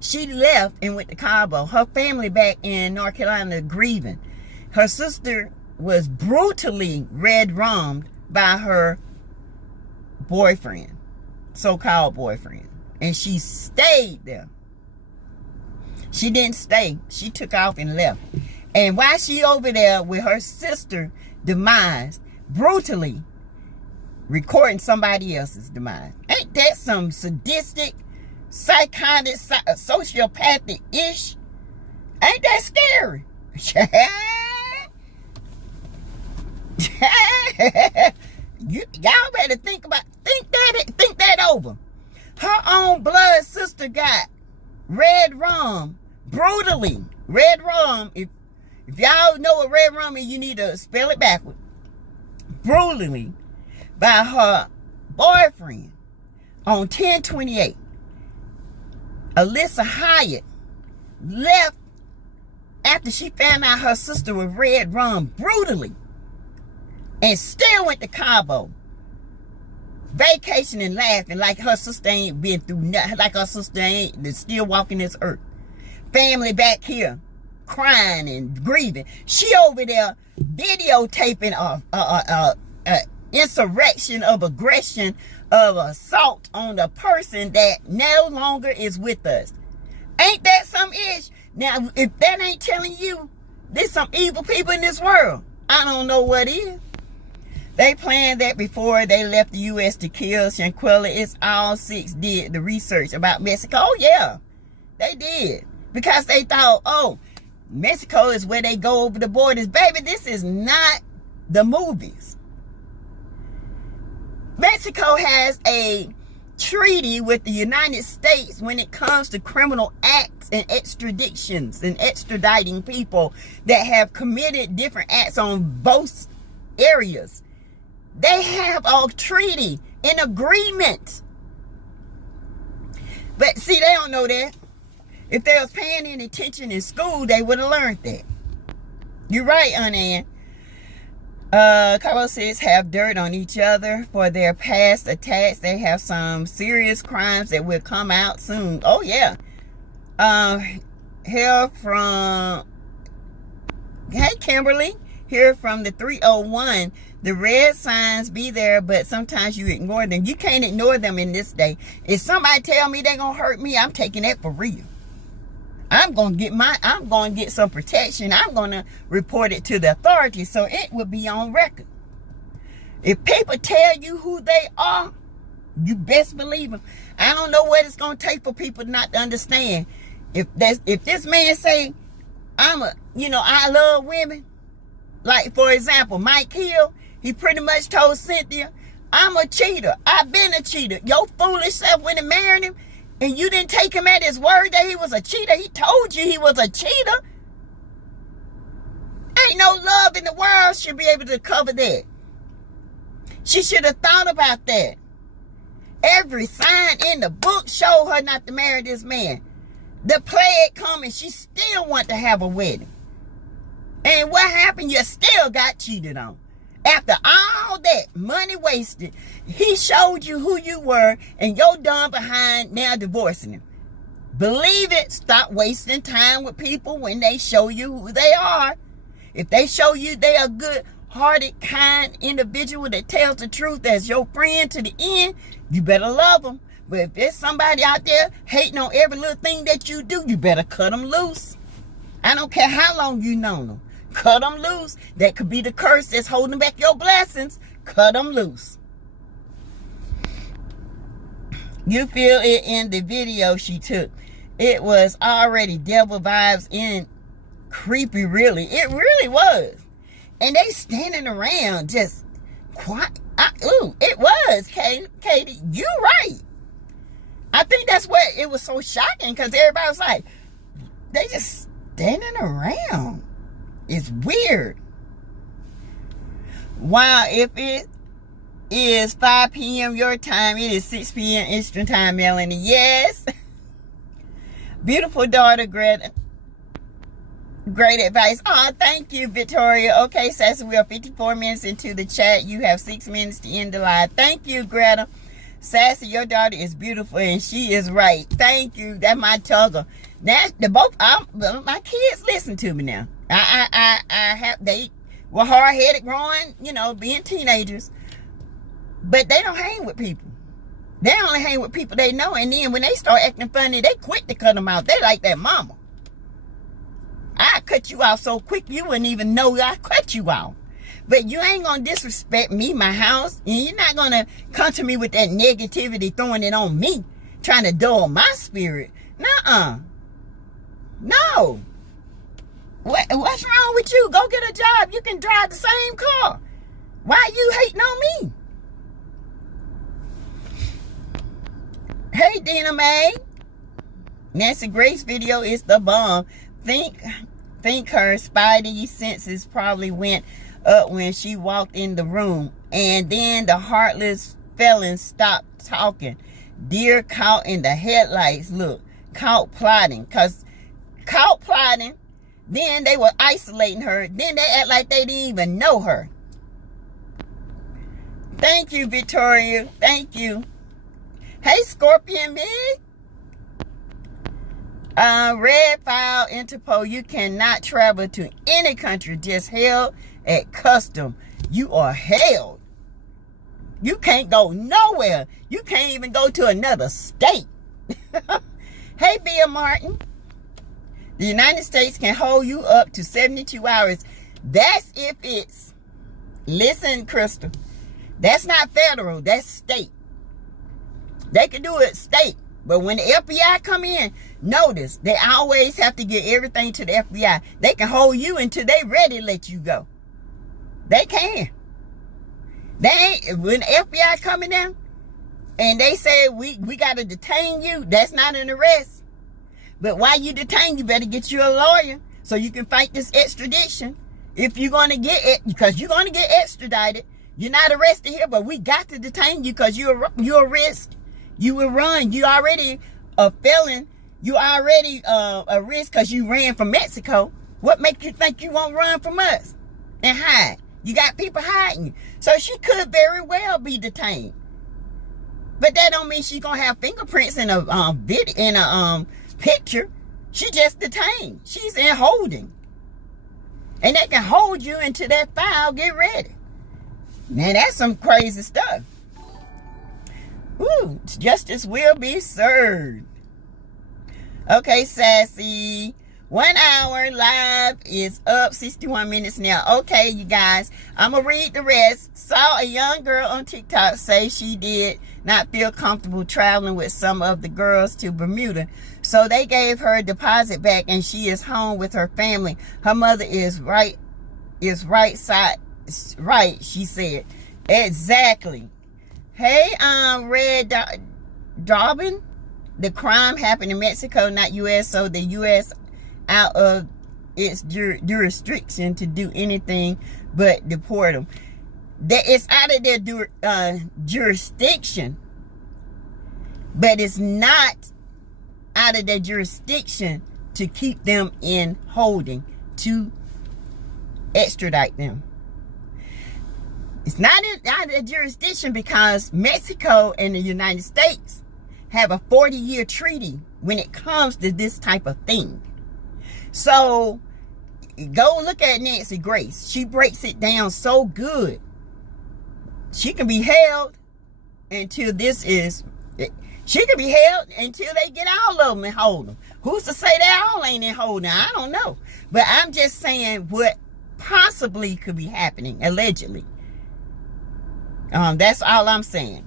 She left and went to Cabo. Her family back in North Carolina grieving. Her sister was brutally red-rummed by her boyfriend. So-called boyfriend. And she stayed there. She didn't stay. She took off and left. And while she over there with her sister demise, brutally recording somebody else's demise. Ain't that some sadistic, psychotic, sociopathic-ish? Ain't that scary? Y'all better think that over. Her own blood sister got red rum brutally. Red rum, if y'all know what red rum is, you need to spell it backward. Brutally by her boyfriend on 10/28. Alyssa Hyatt left after she found out her sister was red rum brutally and still went to Cabo vacationing, laughing like her sister ain't been through nothing, like her sister ain't still walking this earth. Family back here crying and grieving. She over there videotaping a insurrection of aggression, of assault on the person that no longer is with us. Ain't that some ish? Now, if that ain't telling you there's some evil people in this world, I don't know what is. They planned that before they left the U.S. to kill Shanquella. It's all six did the research about Mexico. Oh, yeah, they did. Because they thought, oh, Mexico is where they go over the borders. Baby, this is not the movies. Mexico has a treaty with the United States when it comes to criminal acts and extraditions and extraditing people that have committed different acts on both areas. They have a treaty, an agreement. But see, they don't know that. If they was paying any attention in school, they would have learned that. You're right, Aunt Ann. Cabo says have dirt on each other for their past attacks. They have some serious crimes that will come out soon. Oh, yeah. Here from... Hey, Kimberly. Here from the 301. The red signs be there, but sometimes you ignore them. You can't ignore them in this day. If somebody tell me they're going to hurt me, I'm taking that for real. I'm going to get some protection. I'm going to report it to the authorities so it will be on record. If people tell you who they are, you best believe them. I don't know what it's going to take for people not to understand. If this man say, I love women. Like, for example, Mike Hill, he pretty much told Cynthia, I'm a cheater. I've been a cheater. Your foolish self went and married him, and you didn't take him at his word that he was a cheater. He told you he was a cheater. Ain't no love in the world should be able to cover that. She should have thought about that. Every sign in the book showed her not to marry this man. The plague come and she still want to have a wedding. And what happened? You still got cheated on. After all that money wasted, he showed you who you were, and you're done behind now divorcing him. Believe it. Stop wasting time with people when they show you who they are. If they show you they are good-hearted, kind individual that tells the truth as your friend to the end, you better love them. But if there's somebody out there hating on every little thing that you do, you better cut them loose. I don't care how long you known them. Cut them loose. That could be the curse that's holding back your blessings. Cut them loose. You feel it in the video she took. It was already devil vibes and creepy, really. It really was. And they standing around just quiet. It was, Katie. You right. I think that's what it was so shocking, because everybody was like, they just standing around. It's weird. Wow, if it is 5 p.m. your time, it is 6 p.m. Eastern time, Melanie. Yes. Beautiful daughter, Greta. Great advice. Oh, thank you, Victoria. Okay, Sassy, we are 54 minutes into the chat. You have 6 minutes to end the live. Thank you, Greta. Sassy, your daughter is beautiful, and she is right. Thank you. That's my tugger. Now, my kids listen to me now. They were hard-headed growing, being teenagers. But they don't hang with people. They only hang with people they know. And then when they start acting funny, they quit to cut them out. They like that mama. I cut you out so quick you wouldn't even know I cut you out. But you ain't going to disrespect me, my house. And you're not going to come to me with that negativity, throwing it on me, trying to dull my spirit. Nuh-uh. No. What's wrong with you? Go get a job. You can drive the same car. Why are you hating on me? Hey, Dina Mae. Nancy Grace video is the bomb. Think her spidey senses probably went up when she walked in the room. And then the heartless felon stopped talking. Deer caught in the headlights. Look, caught plotting. Then they were isolating her. Then they act like they didn't even know her. Thank you, Victoria. Thank you. Hey, Scorpion B. Red file Interpol. You cannot travel to any country. Just held at custom. You are held. You can't go nowhere. You can't even go to another state. Hey, Bia Martin. The United States can hold you up to 72 hours. That's if it's... Listen, Crystal. That's not federal. That's state. They can do it state. But when the FBI come in, notice, they always have to get everything to the FBI. They can hold you until they ready to let you go. They can. When the FBI coming in and they say, we got to detain you, that's not an arrest. But while you detain, you better get you a lawyer so you can fight this extradition. If you're going to get it, because you're going to get extradited. You're not arrested here, but we got to detain you because you're a risk. You will run. You already a felon. You already a risk because you ran from Mexico. What makes you think you won't run from us and hide? You got people hiding you. So she could very well be detained. But that don't mean she's gonna have fingerprints in a picture. She just detained. She's in holding. And they can hold you into that file. Get ready. Now that's some crazy stuff. Ooh, justice will be served. Okay, Sassy. 1 hour live is up, 61 minutes now. Okay, you guys, I'm gonna read the rest. Saw a young girl on TikTok say she did not feel comfortable traveling with some of the girls to Bermuda, so they gave her a deposit back and she is home with her family. Her mother is right side right, she said. Exactly. Hey, Red Dobbin, the crime happened in Mexico, not U.S., so the U.S. out of its jurisdiction to do anything but deport them. That it's out of their jurisdiction, but it's not out of their jurisdiction to keep them in holding, to extradite them. It's not out of their jurisdiction because Mexico and the United States have a 40-year treaty when it comes to this type of thing. So go look at Nancy Grace. She breaks it down so good. She can be held until she can be held until they get all of them and hold them. Who's to say they all ain't in holding? I don't know. But I'm just saying what possibly could be happening, allegedly. That's all I'm saying.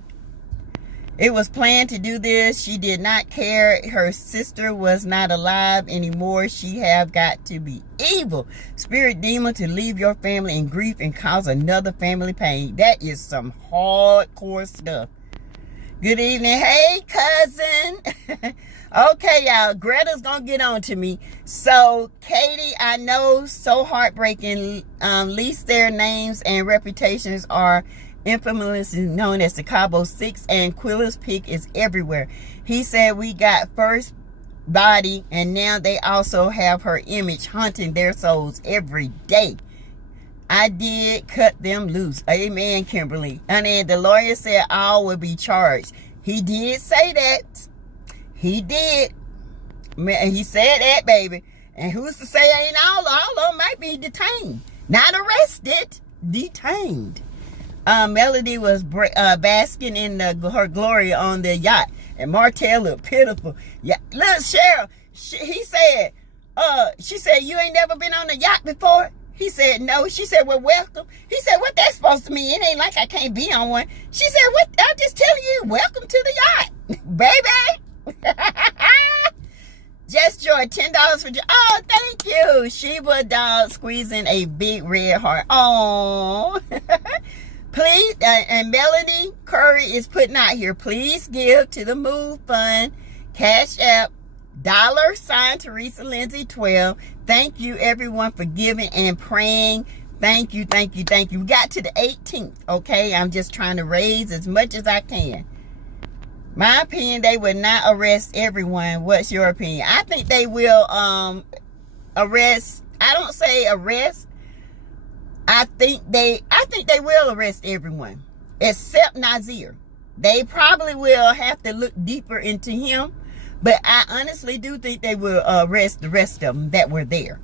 It was planned to do this. She did not care. Her sister was not alive anymore. She have got to be evil. Spirit demon to leave your family in grief and cause another family pain. That is some hardcore stuff. Good evening. Hey, cousin. Okay, y'all. Greta's gonna get on to me. So, Katie, I know, so heartbreaking. Least their names and reputations are infamously known as the Cabo Six, and Quilla's Peak is everywhere. He said we got first body, and now they also have her image haunting their souls every day. I did cut them loose. Amen, Kimberly. And then the lawyer said all will be charged. He did say that. He did. He said that, baby. And who's to say ain't all of them might be detained. Not arrested, detained. Melody was basking in her glory on the yacht, and Martell looked pitiful. Yeah, look, Cheryl. She said, you ain't never been on a yacht before? He said, no. She said, well, welcome. He said, what that's supposed to mean? It ain't like I can't be on one. She said, what? I'm just telling you, welcome to the yacht, baby. Just Joy, $10 for Joy. Oh, thank you. Sheba Dog squeezing a big red heart. Oh. Please, and Melody Curry is putting out here, please give to the Move Fund, Cash App, $ Teresa Lindsay 12. Thank you, everyone, for giving and praying. Thank you, thank you, thank you. We got to the 18th, okay? I'm just trying to raise as much as I can. My opinion, they would not arrest everyone. What's your opinion? I think they will arrest. I don't say arrest. I think they will arrest everyone except Nazir. They probably will have to look deeper into him, but I honestly do think they will arrest the rest of them that were there.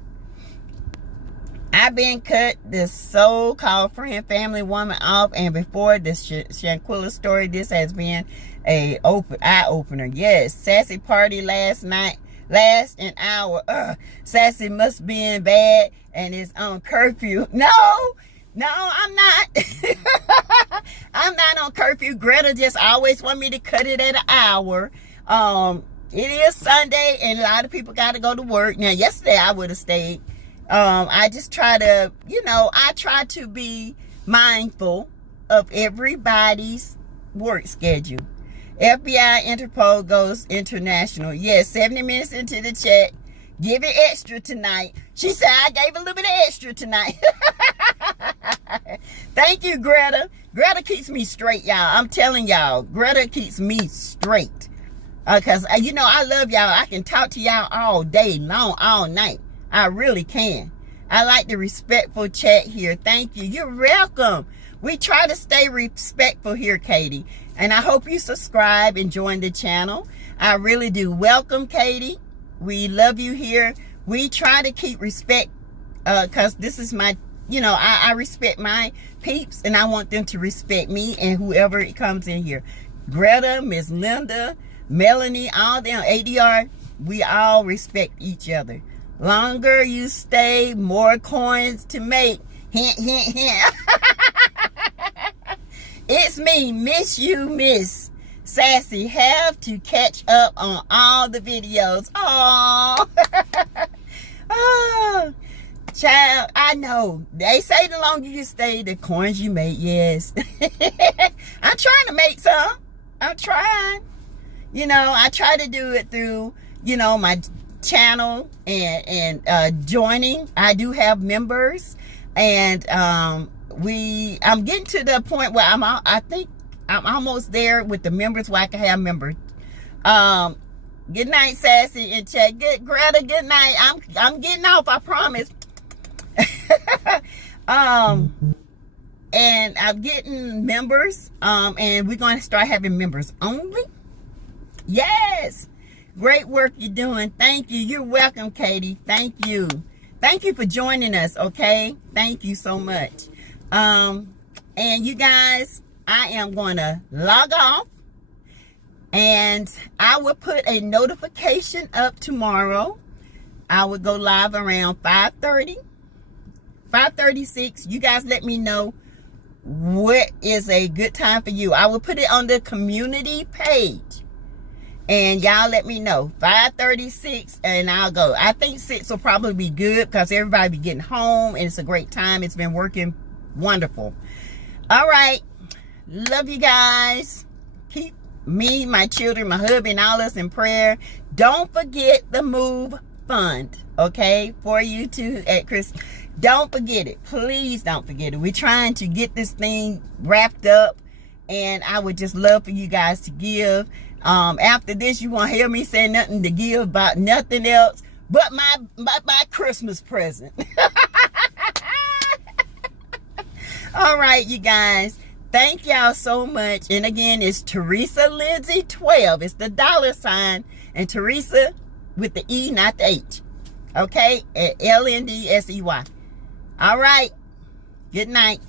I've been cut this so-called friend family woman off, and before this Shanquella story, this has been a eye-opener. Yes, Sassy party last night. Last an hour. Sassy must be in bad and is on curfew. No, I'm not. I'm not on curfew. Greta just always want me to cut it at an hour. It is Sunday and a lot of people got to go to work. Now, yesterday I would have stayed. I just try to, I try to be mindful of everybody's work schedule. FBI Interpol goes international. Yes, 70 minutes into the chat. Give it extra tonight. She said, I gave a little bit of extra tonight. Thank you, Greta. Greta keeps me straight, y'all. I'm telling y'all, Greta keeps me straight. Because, I love y'all. I can talk to y'all all day long, all night. I really can. I like the respectful chat here. Thank you. You're welcome. We try to stay respectful here, Katie. And I hope you subscribe and join the channel. I really do. Welcome, Katie. We love you here. We try to keep respect because this is my, I respect my peeps and I want them to respect me and whoever comes in here. Greta, Miss Linda, Melanie, all them, ADR, we all respect each other. Longer you stay, more coins to make. Hint, hint, hint. It's me, Miss You, Miss Sassy. Have to catch up on all the videos. Aww. Oh, child, I know. They say the longer you stay, the coins you make. Yes. I'm trying to make some. I'm trying. You know, I try to do it through, you know, my channel and joining. I do have members, and I'm getting to the point where I think I'm almost there with the members where I can have members. Good night, Sassy and chat. Good, Greta. Good night. I'm getting off. I promise. And I'm getting members. And we're going to start having members only. Yes. Great work you're doing. Thank you. You're welcome, Katie. Thank you. Thank you for joining us. Okay. Thank you so much. And you guys, I am going to log off. And I will put a notification up tomorrow. I will go live around 5:30, 5:36. You guys let me know what is a good time for you. I will put it on the community page. And y'all let me know. 5:36 and I'll go. I think 6 will probably be good because everybody be getting home and it's a great time. It's been working wonderful. All right. Love you guys. Keep me, my children, my hubby, and all us in prayer. Don't forget the Move Fund, okay, for you too at Chris. Don't forget it. Please don't forget it. We're trying to get this thing wrapped up, and I would just love for you guys to give. After this, you won't hear me say nothing to give about nothing else but my Christmas present. All right, you guys. Thank y'all so much. And again, it's Teresa Lindsay 12. It's the $, and Teresa with the E, not the H. Okay? At LNDSEY. All right. Good night.